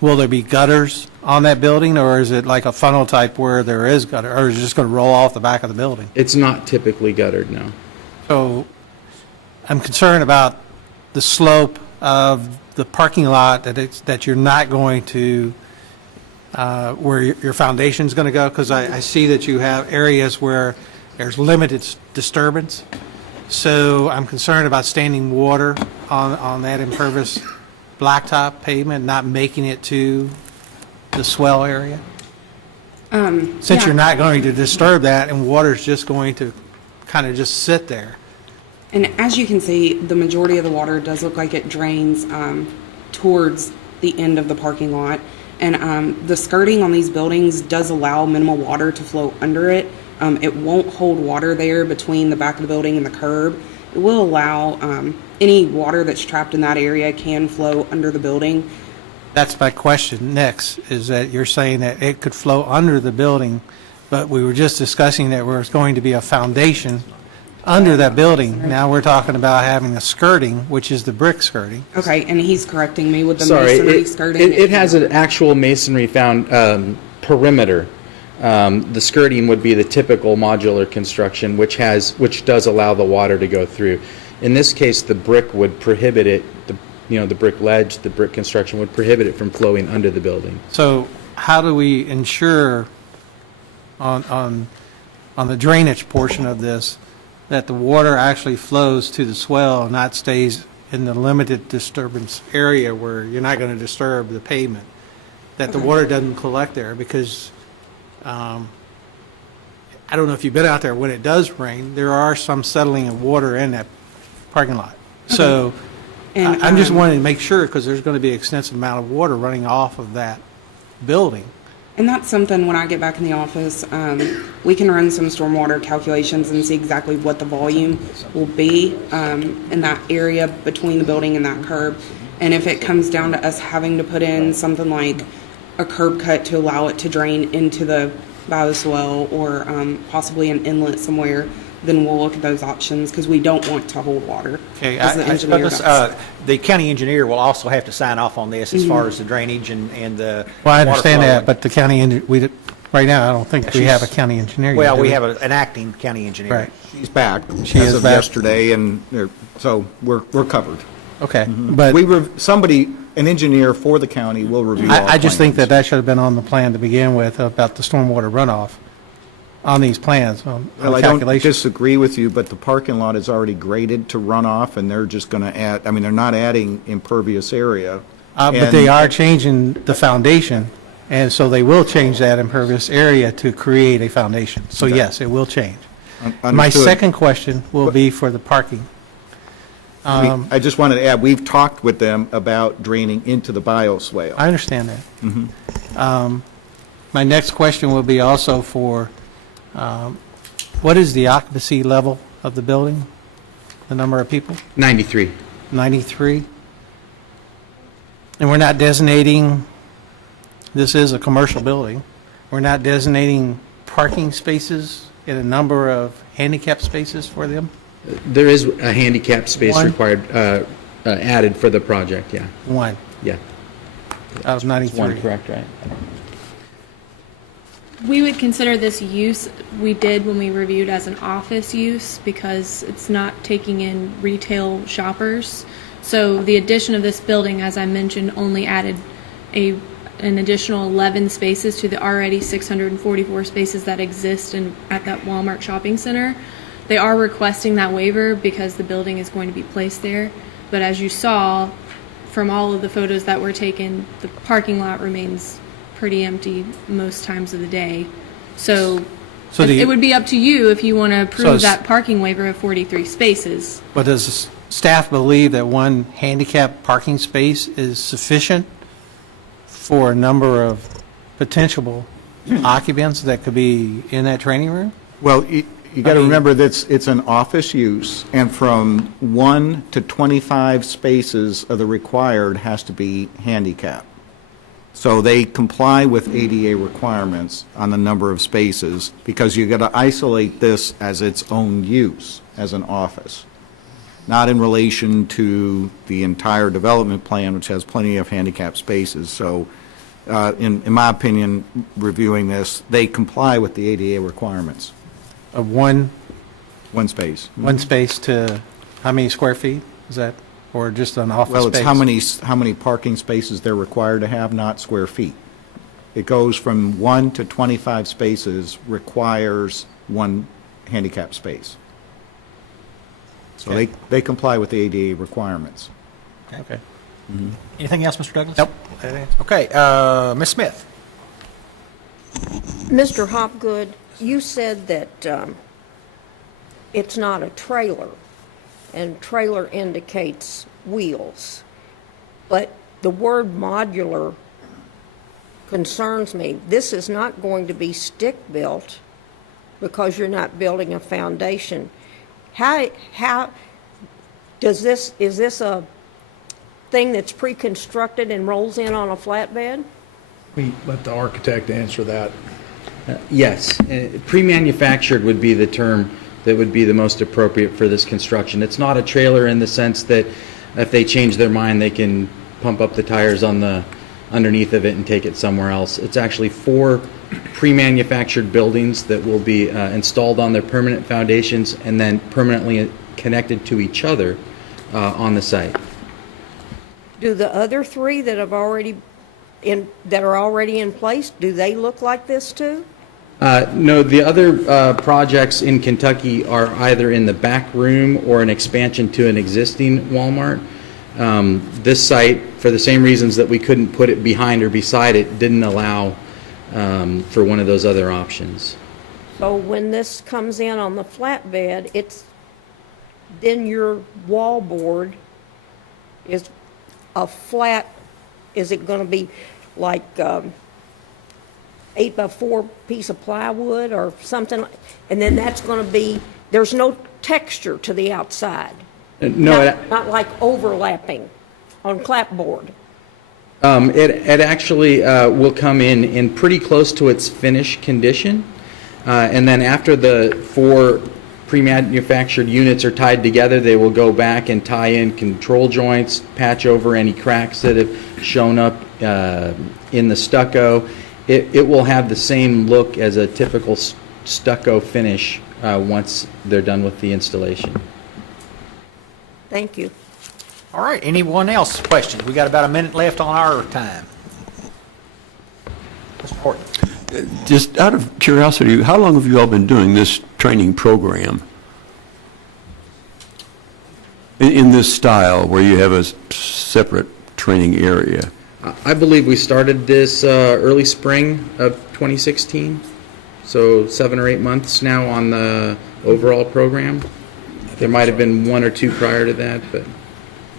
Will there be gutters on that building, or is it like a funnel type where there is gutter, or is it just going to roll off the back of the building? It's not typically guttered, no. So I'm concerned about the slope of the parking lot, that you're not going to, where your foundation's going to go, because I see that you have areas where there's limited disturbance. So I'm concerned about standing water on that impervious blacktop pavement, not making it to the swell area. Since Yeah. you're not going to disturb that, and water's just going to kind of just sit there. And as you can see, the majority of the water does look like it drains towards the end of the parking lot. And the skirting on these buildings does allow minimal water to flow under it. It won't hold water there between the back of the building and the curb. It will allow any water that's trapped in that area can flow under the building. That's my question next, is that you're saying that it could flow under the building, but we were just discussing that there's going to be a foundation under that building. Now we're talking about having a skirting, which is the brick skirting. Okay, and he's correcting me with the Sorry, masonry skirting. it has an actual masonry found perimeter. The skirting would be the typical modular construction, which does allow the water to go through. In this case, the brick would prohibit it, the brick ledge, the brick construction would prohibit it from flowing under the building. So how do we ensure on the drainage portion of this that the water actually flows to the swell and not stays in the limited disturbance area where you're not going to disturb the pavement, that the water doesn't collect there? Because I don't know if you've been out there when it does rain, there are some settling of water in that parking lot. So And, I'm just wanting to make sure, because there's going to be an extensive amount of water running off of that building. And that's something, when I get back in the office, we can run some stormwater calculations and see exactly what the volume will be in that area between the building and that curb. And if it comes down to us having to put in something like a curb cut to allow it to drain into the bioswale, or possibly an inlet somewhere, then we'll look at those options, because we don't want to hold water. Okay, As the engineer does. the county engineer will also have to sign off on this as far as the drainage and the. Well, I understand water flow. that, but the county, right now, I don't think we have a county engineer yet. Well, do we have an acting county engineer. Right. She's back. She as is of back. yesterday, and so we're covered. Okay, but An engineer for the county will review all I just think plans. that should have been on the plan to begin with, about the stormwater runoff on these plans, on Well, I don't calculations. disagree with you, but the parking lot is already graded to run off, and they're just going to add, they're not adding impervious area. But they are changing the foundation, and so they will change that impervious area to create a foundation. So Okay. yes, it will change. My Understood. second question will be for the parking. I just wanted to add, we've talked with them about draining into the bioswale. I understand that. My next question will be also for, what is the occupancy level of the building? The number of people? 93. 93? And we're not designating, this is a commercial building, we're not designating parking spaces in a number of handicap spaces for them? There is a handicap space One. required, added for the project, yeah. One Yeah. out of 93. One, correct, right? We would consider this use, we did when we reviewed as an office use, because it's not taking in retail shoppers. So the addition of this building, as I mentioned, only added an additional 11 spaces to the already 644 spaces that exist at that Walmart shopping center. They are requesting that waiver because the building is going to be placed there. But as you saw from all of the photos that were taken, the parking lot remains pretty empty most times of the day. So it would be up to you if you want to approve that parking waiver of 43 spaces. But does staff believe that one handicap parking space is sufficient for a number of potential occupants that could be in that training room? Well, you got to remember that it's an office use, and from 1 to 25 spaces of the required has to be handicap. So they comply with ADA requirements on the number of spaces, because you got to isolate this as its own use, as an office, not in relation to the entire development plan, which has plenty of handicap spaces. So, in my opinion, reviewing this, they comply with the ADA requirements. Of one Space. space to how many square feet? Is that, or just an office space? Well, it's how many parking spaces they're required to have, not square feet. It goes from 1 to 25 spaces requires one handicap space. So Okay. they comply with the ADA requirements. Okay. Anything else, Mr. Douglas? Nope. Okay, Ms. Smith? Mr. Hopgood, you said that it's not a trailer, and trailer indicates wheels. But the word modular concerns me. This is not going to be stick-built because you're not building a foundation. How does this, is this a thing that's pre-constructed and rolls in on a flatbed? We let the architect answer that. Yes, pre-manufactured would be the term that would be the most appropriate for this construction. It's not a trailer in the sense that if they change their mind, they can pump up the tires on the underneath of it and take it somewhere else. It's actually 4 pre-manufactured buildings that will be installed on their permanent foundations and then permanently connected to each other on the site. Do the other 3 that have already that are already in place, do they look like this too? No, the other projects in Kentucky are either in the back room or an expansion to an existing Walmart. This site, for the same reasons that we couldn't put it behind or beside it, didn't allow for one of those other options. So when this comes in on the flatbed, then your wallboard is a flat, is it going to be like 8x4 piece of plywood or something? And then that's going to be, there's no texture to the outside. No, Not like overlapping on clapboard. it actually will come in pretty close to its finished condition. And then after the 4 pre-manufactured units are tied together, they will go back and tie in control joints, patch over any cracks that have shown up in the stucco. It will have the same look as a typical stucco finish once they're done with the installation. Thank you. All right, anyone else questions? We got about a minute left on our time. Mr. Horton. Just out of curiosity, how long have you all been doing this training program? In this style, where you have a separate training area? I believe we started this early spring of 2016, so 7 or 8 months now on the overall program. There might have been 1 or 2 prior to that, but...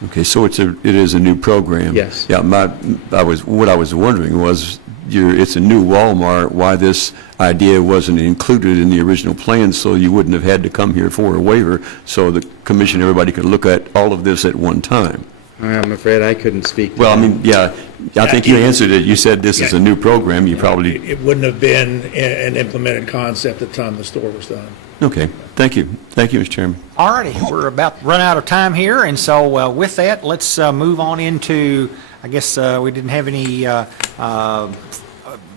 Okay, so it is a new program. Yes. Yeah, what I was wondering was, it's a new Walmart, why this idea wasn't included in the original plan, so you wouldn't have had to come here for a waiver, so the commission, everybody could look at all of this at one time. I'm afraid I couldn't speak to Well, I that. mean, yeah, I think you answered it. You said this is a new program, you probably... It wouldn't have been an implemented concept at the time the store was done. Okay, thank you. Thank you, Mr. Chairman. All righty, we're about to run out of time here, and so with that, let's move on into, I guess we didn't have any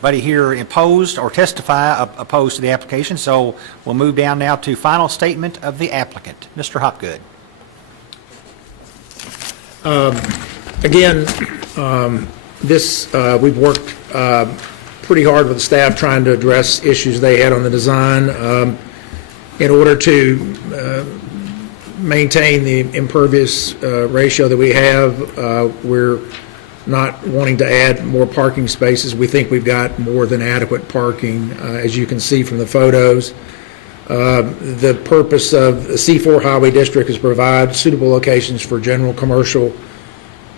buddy here opposed or testify opposed to the application, so we'll move down now to final statement of the applicant. Mr. Hopgood. Again, we've worked pretty hard with the staff trying to address issues they had on the design. In order to maintain the impervious ratio that we have, we're not wanting to add more parking spaces. We think we've got more than adequate parking, as you can see from the photos. The purpose of the C4 Highway District is to provide suitable locations for general commercial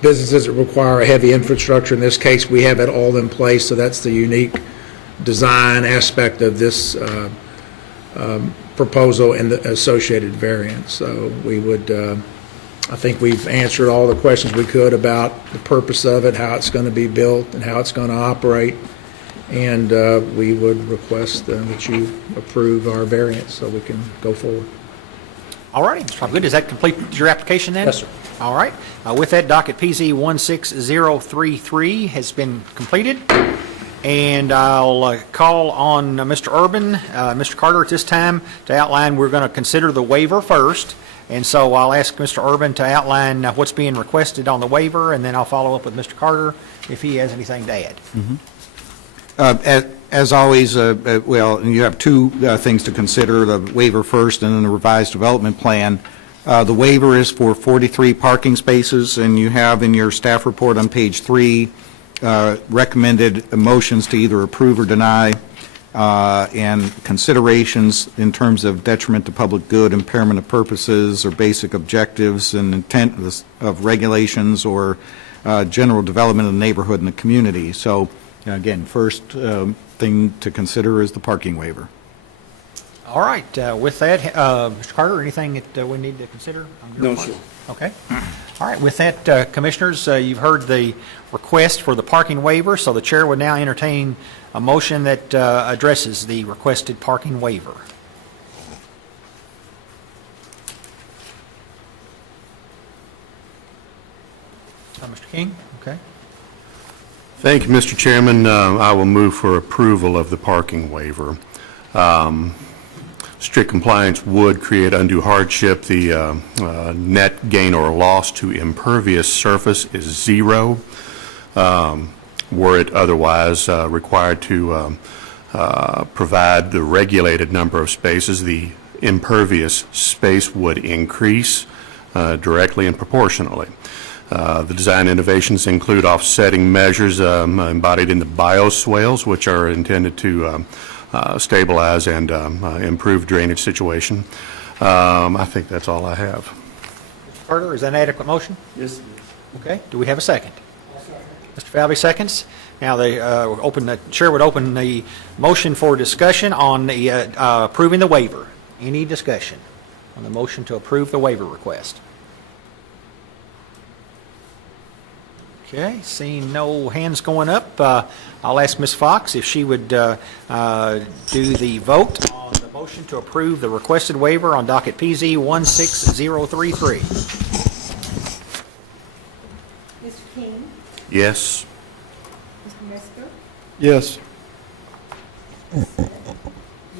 businesses that require a heavy infrastructure. In this case, we have it all in place, so that's the unique design aspect of this proposal and the associated variance. So we would I think we've answered all the questions we could about the purpose of it, how it's going to be built, and how it's going to operate. And we would request that you approve our variance so we can go forward. All righty, Mr. Hopgood, does that complete your application then? Yes, sir. All right. With that, docket PZ 16033 has been completed. And I'll call on Mr. Urban, Mr. Carter at this time to outline, we're going to consider the waiver first. And so I'll ask Mr. Urban to outline what's being requested on the waiver, and then I'll follow up with Mr. Carter if he has anything to add. As always, well, you have two things to consider, the waiver first and then the revised development plan. The waiver is for 43 parking spaces, and you have in your staff report on page 3 recommended motions to either approve or deny, and considerations in terms of detriment to public good, impairment of purposes, or basic objectives and intent of regulations, or general development of the neighborhood and the community. So, again, first thing to consider is the parking waiver. All right. With that, Mr. Carter, anything that we need to consider? No, sir. Okay. All right. With that, Commissioners, you've heard the request for the parking waiver, so the Chair would now entertain a motion that addresses the requested parking waiver. Mr. King? Okay. Thank you, Mr. Chairman. I will move for approval of the parking waiver. Strict compliance would create undue hardship. The net gain or loss to impervious surface is 0. Were it otherwise required to provide the regulated number of spaces, the impervious space would increase directly and proportionally. The design innovations include offsetting measures embodied in the bioswales, which are intended to stabilize and improve drainage situation. I think that's all I have. Mr. Carter, is that an adequate motion? Yes. Okay. Do we have a second? Mr. Falvey seconds. Now, the Chair would open the motion for discussion on the approving the waiver. Any discussion on the motion to approve the waiver request? Okay, seeing no hands going up, I'll ask Ms. Fox if she would do the vote on the motion to approve the requested waiver on docket PZ 16033. Mr. King? Yes. Mr. Metzger? Yes.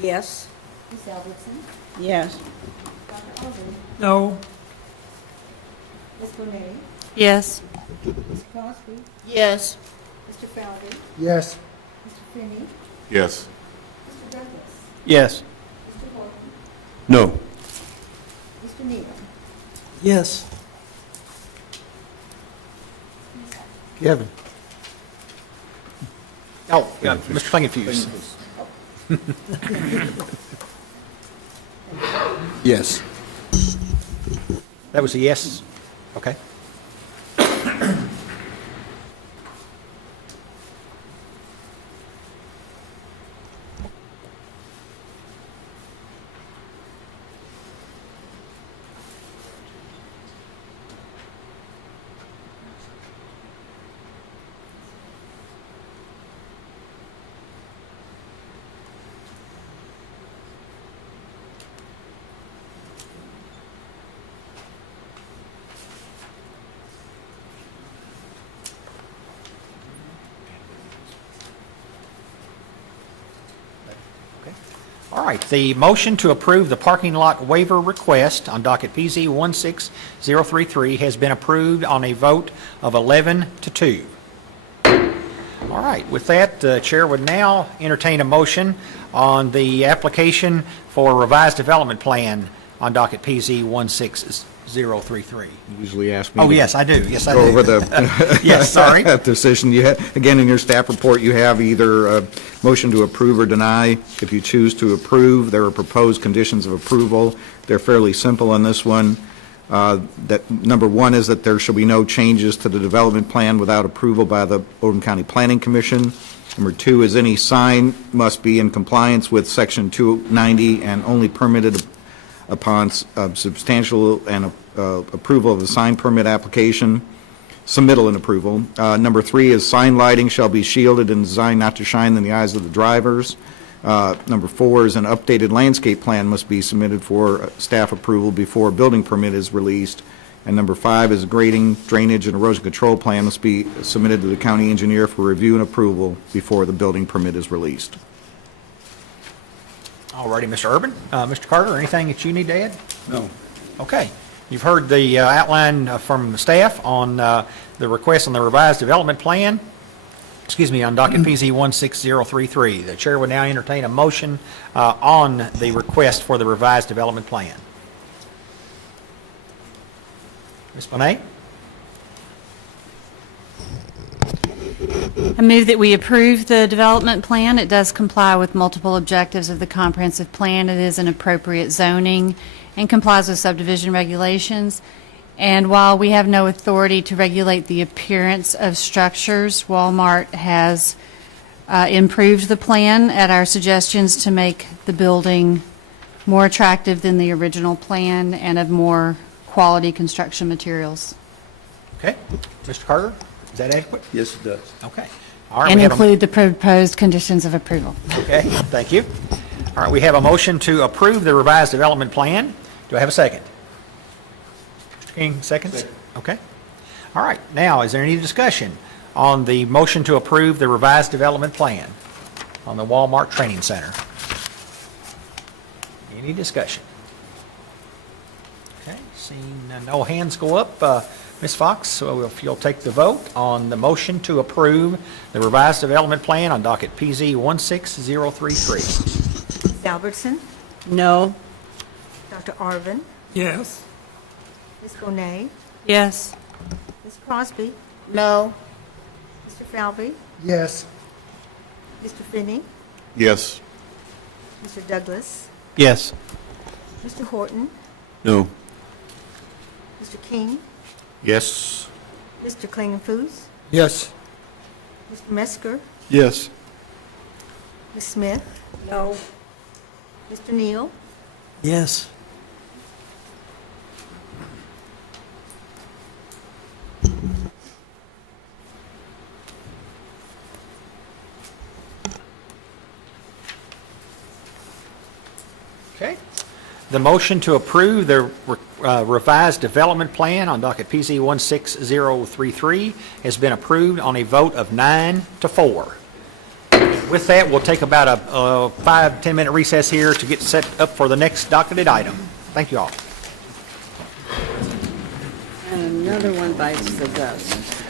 Yes. Ms. Albertson? Yes. Dr. Alden? No. Ms. Bonet? Yes. Ms. Crosby? Yes. Mr. Falvey? Yes. Mr. Finney? Yes. Mr. Douglas? Yes. Mr. Horton? No. Mr. Needham? Yes. Kevin? Oh, Mr. Klingenfuse. Yes. That was a yes? Okay. All right, the motion to approve the parking lot waiver request on docket PZ 16033 has been approved on a vote of 11 to 2. All right, with that, the Chair would now entertain a motion on the application for revised development plan on docket PZ 16033. Usually ask me Oh, to yes, I do. Yes, I do. go over the Yes, sorry. decision. You have, again, in your staff report, you have either a motion to approve or deny. If you choose to approve, there are proposed conditions of approval. They're fairly simple on this one. That number 1 is that there shall be no changes to the development plan without approval by the Oldham County Planning Commission. Number 2 is any sign must be in compliance with Section 290 and only permitted upon substantial and approval of the sign permit application, submittal and approval. Number 3 is sign lighting shall be shielded and designed not to shine in the eyes of the drivers. Number 4 is an updated landscape plan must be submitted for staff approval before a building permit is released. And number 5 is grading, drainage, and erosion control plan must be submitted to the county engineer for review and approval before the building permit is released. All righty, Mr. Urban. Mr. Carter, anything that you need to add? No. Okay. You've heard the outline from the staff on the request on the revised development plan, on docket PZ 16033. The chair would now entertain a motion on the request for the revised development plan. Ms. Bonet? I move that we approve the development plan. It does comply with multiple objectives of the comprehensive plan. It is an appropriate zoning and complies with subdivision regulations. And while we have no authority to regulate the appearance of structures, Walmart has improved the plan at our suggestions to make the building more attractive than the original plan and of more quality construction materials. Okay. Mr. Carter, is that adequate? Yes, it does. Okay. All right. And we have a- include the proposed conditions of approval. Okay, thank you. All right, we have a motion to approve the revised development plan. Do I have a second? Mr. King, seconds? Okay. All right, now, is there any discussion on the motion to approve the revised development plan on the Walmart Training Center? Any discussion? Okay, seeing no hands go up, Ms. Fox, so if you'll take the vote on the motion to approve the revised development plan on docket PZ 16033. Ms. Albertson? No. Dr. Arvin? Yes. Ms. Bonet? Yes. Ms. Crosby? No. Mr. Falvey? Yes. Mr. Finney? Yes. Mr. Douglas? Yes. Mr. Horton? No. Mr. King? Yes. Mr. Klingenfuss? Yes. Mr. Mesker? Yes. Ms. Smith? No. Mr. Neal? Yes. Okay. The motion to approve the revised development plan on docket PZ 16033 has been approved on a vote of 9-4. With that, we'll take about a 5-10 minute recess here to get set up for the next docketed item. Thank you all. And another one bites the dust.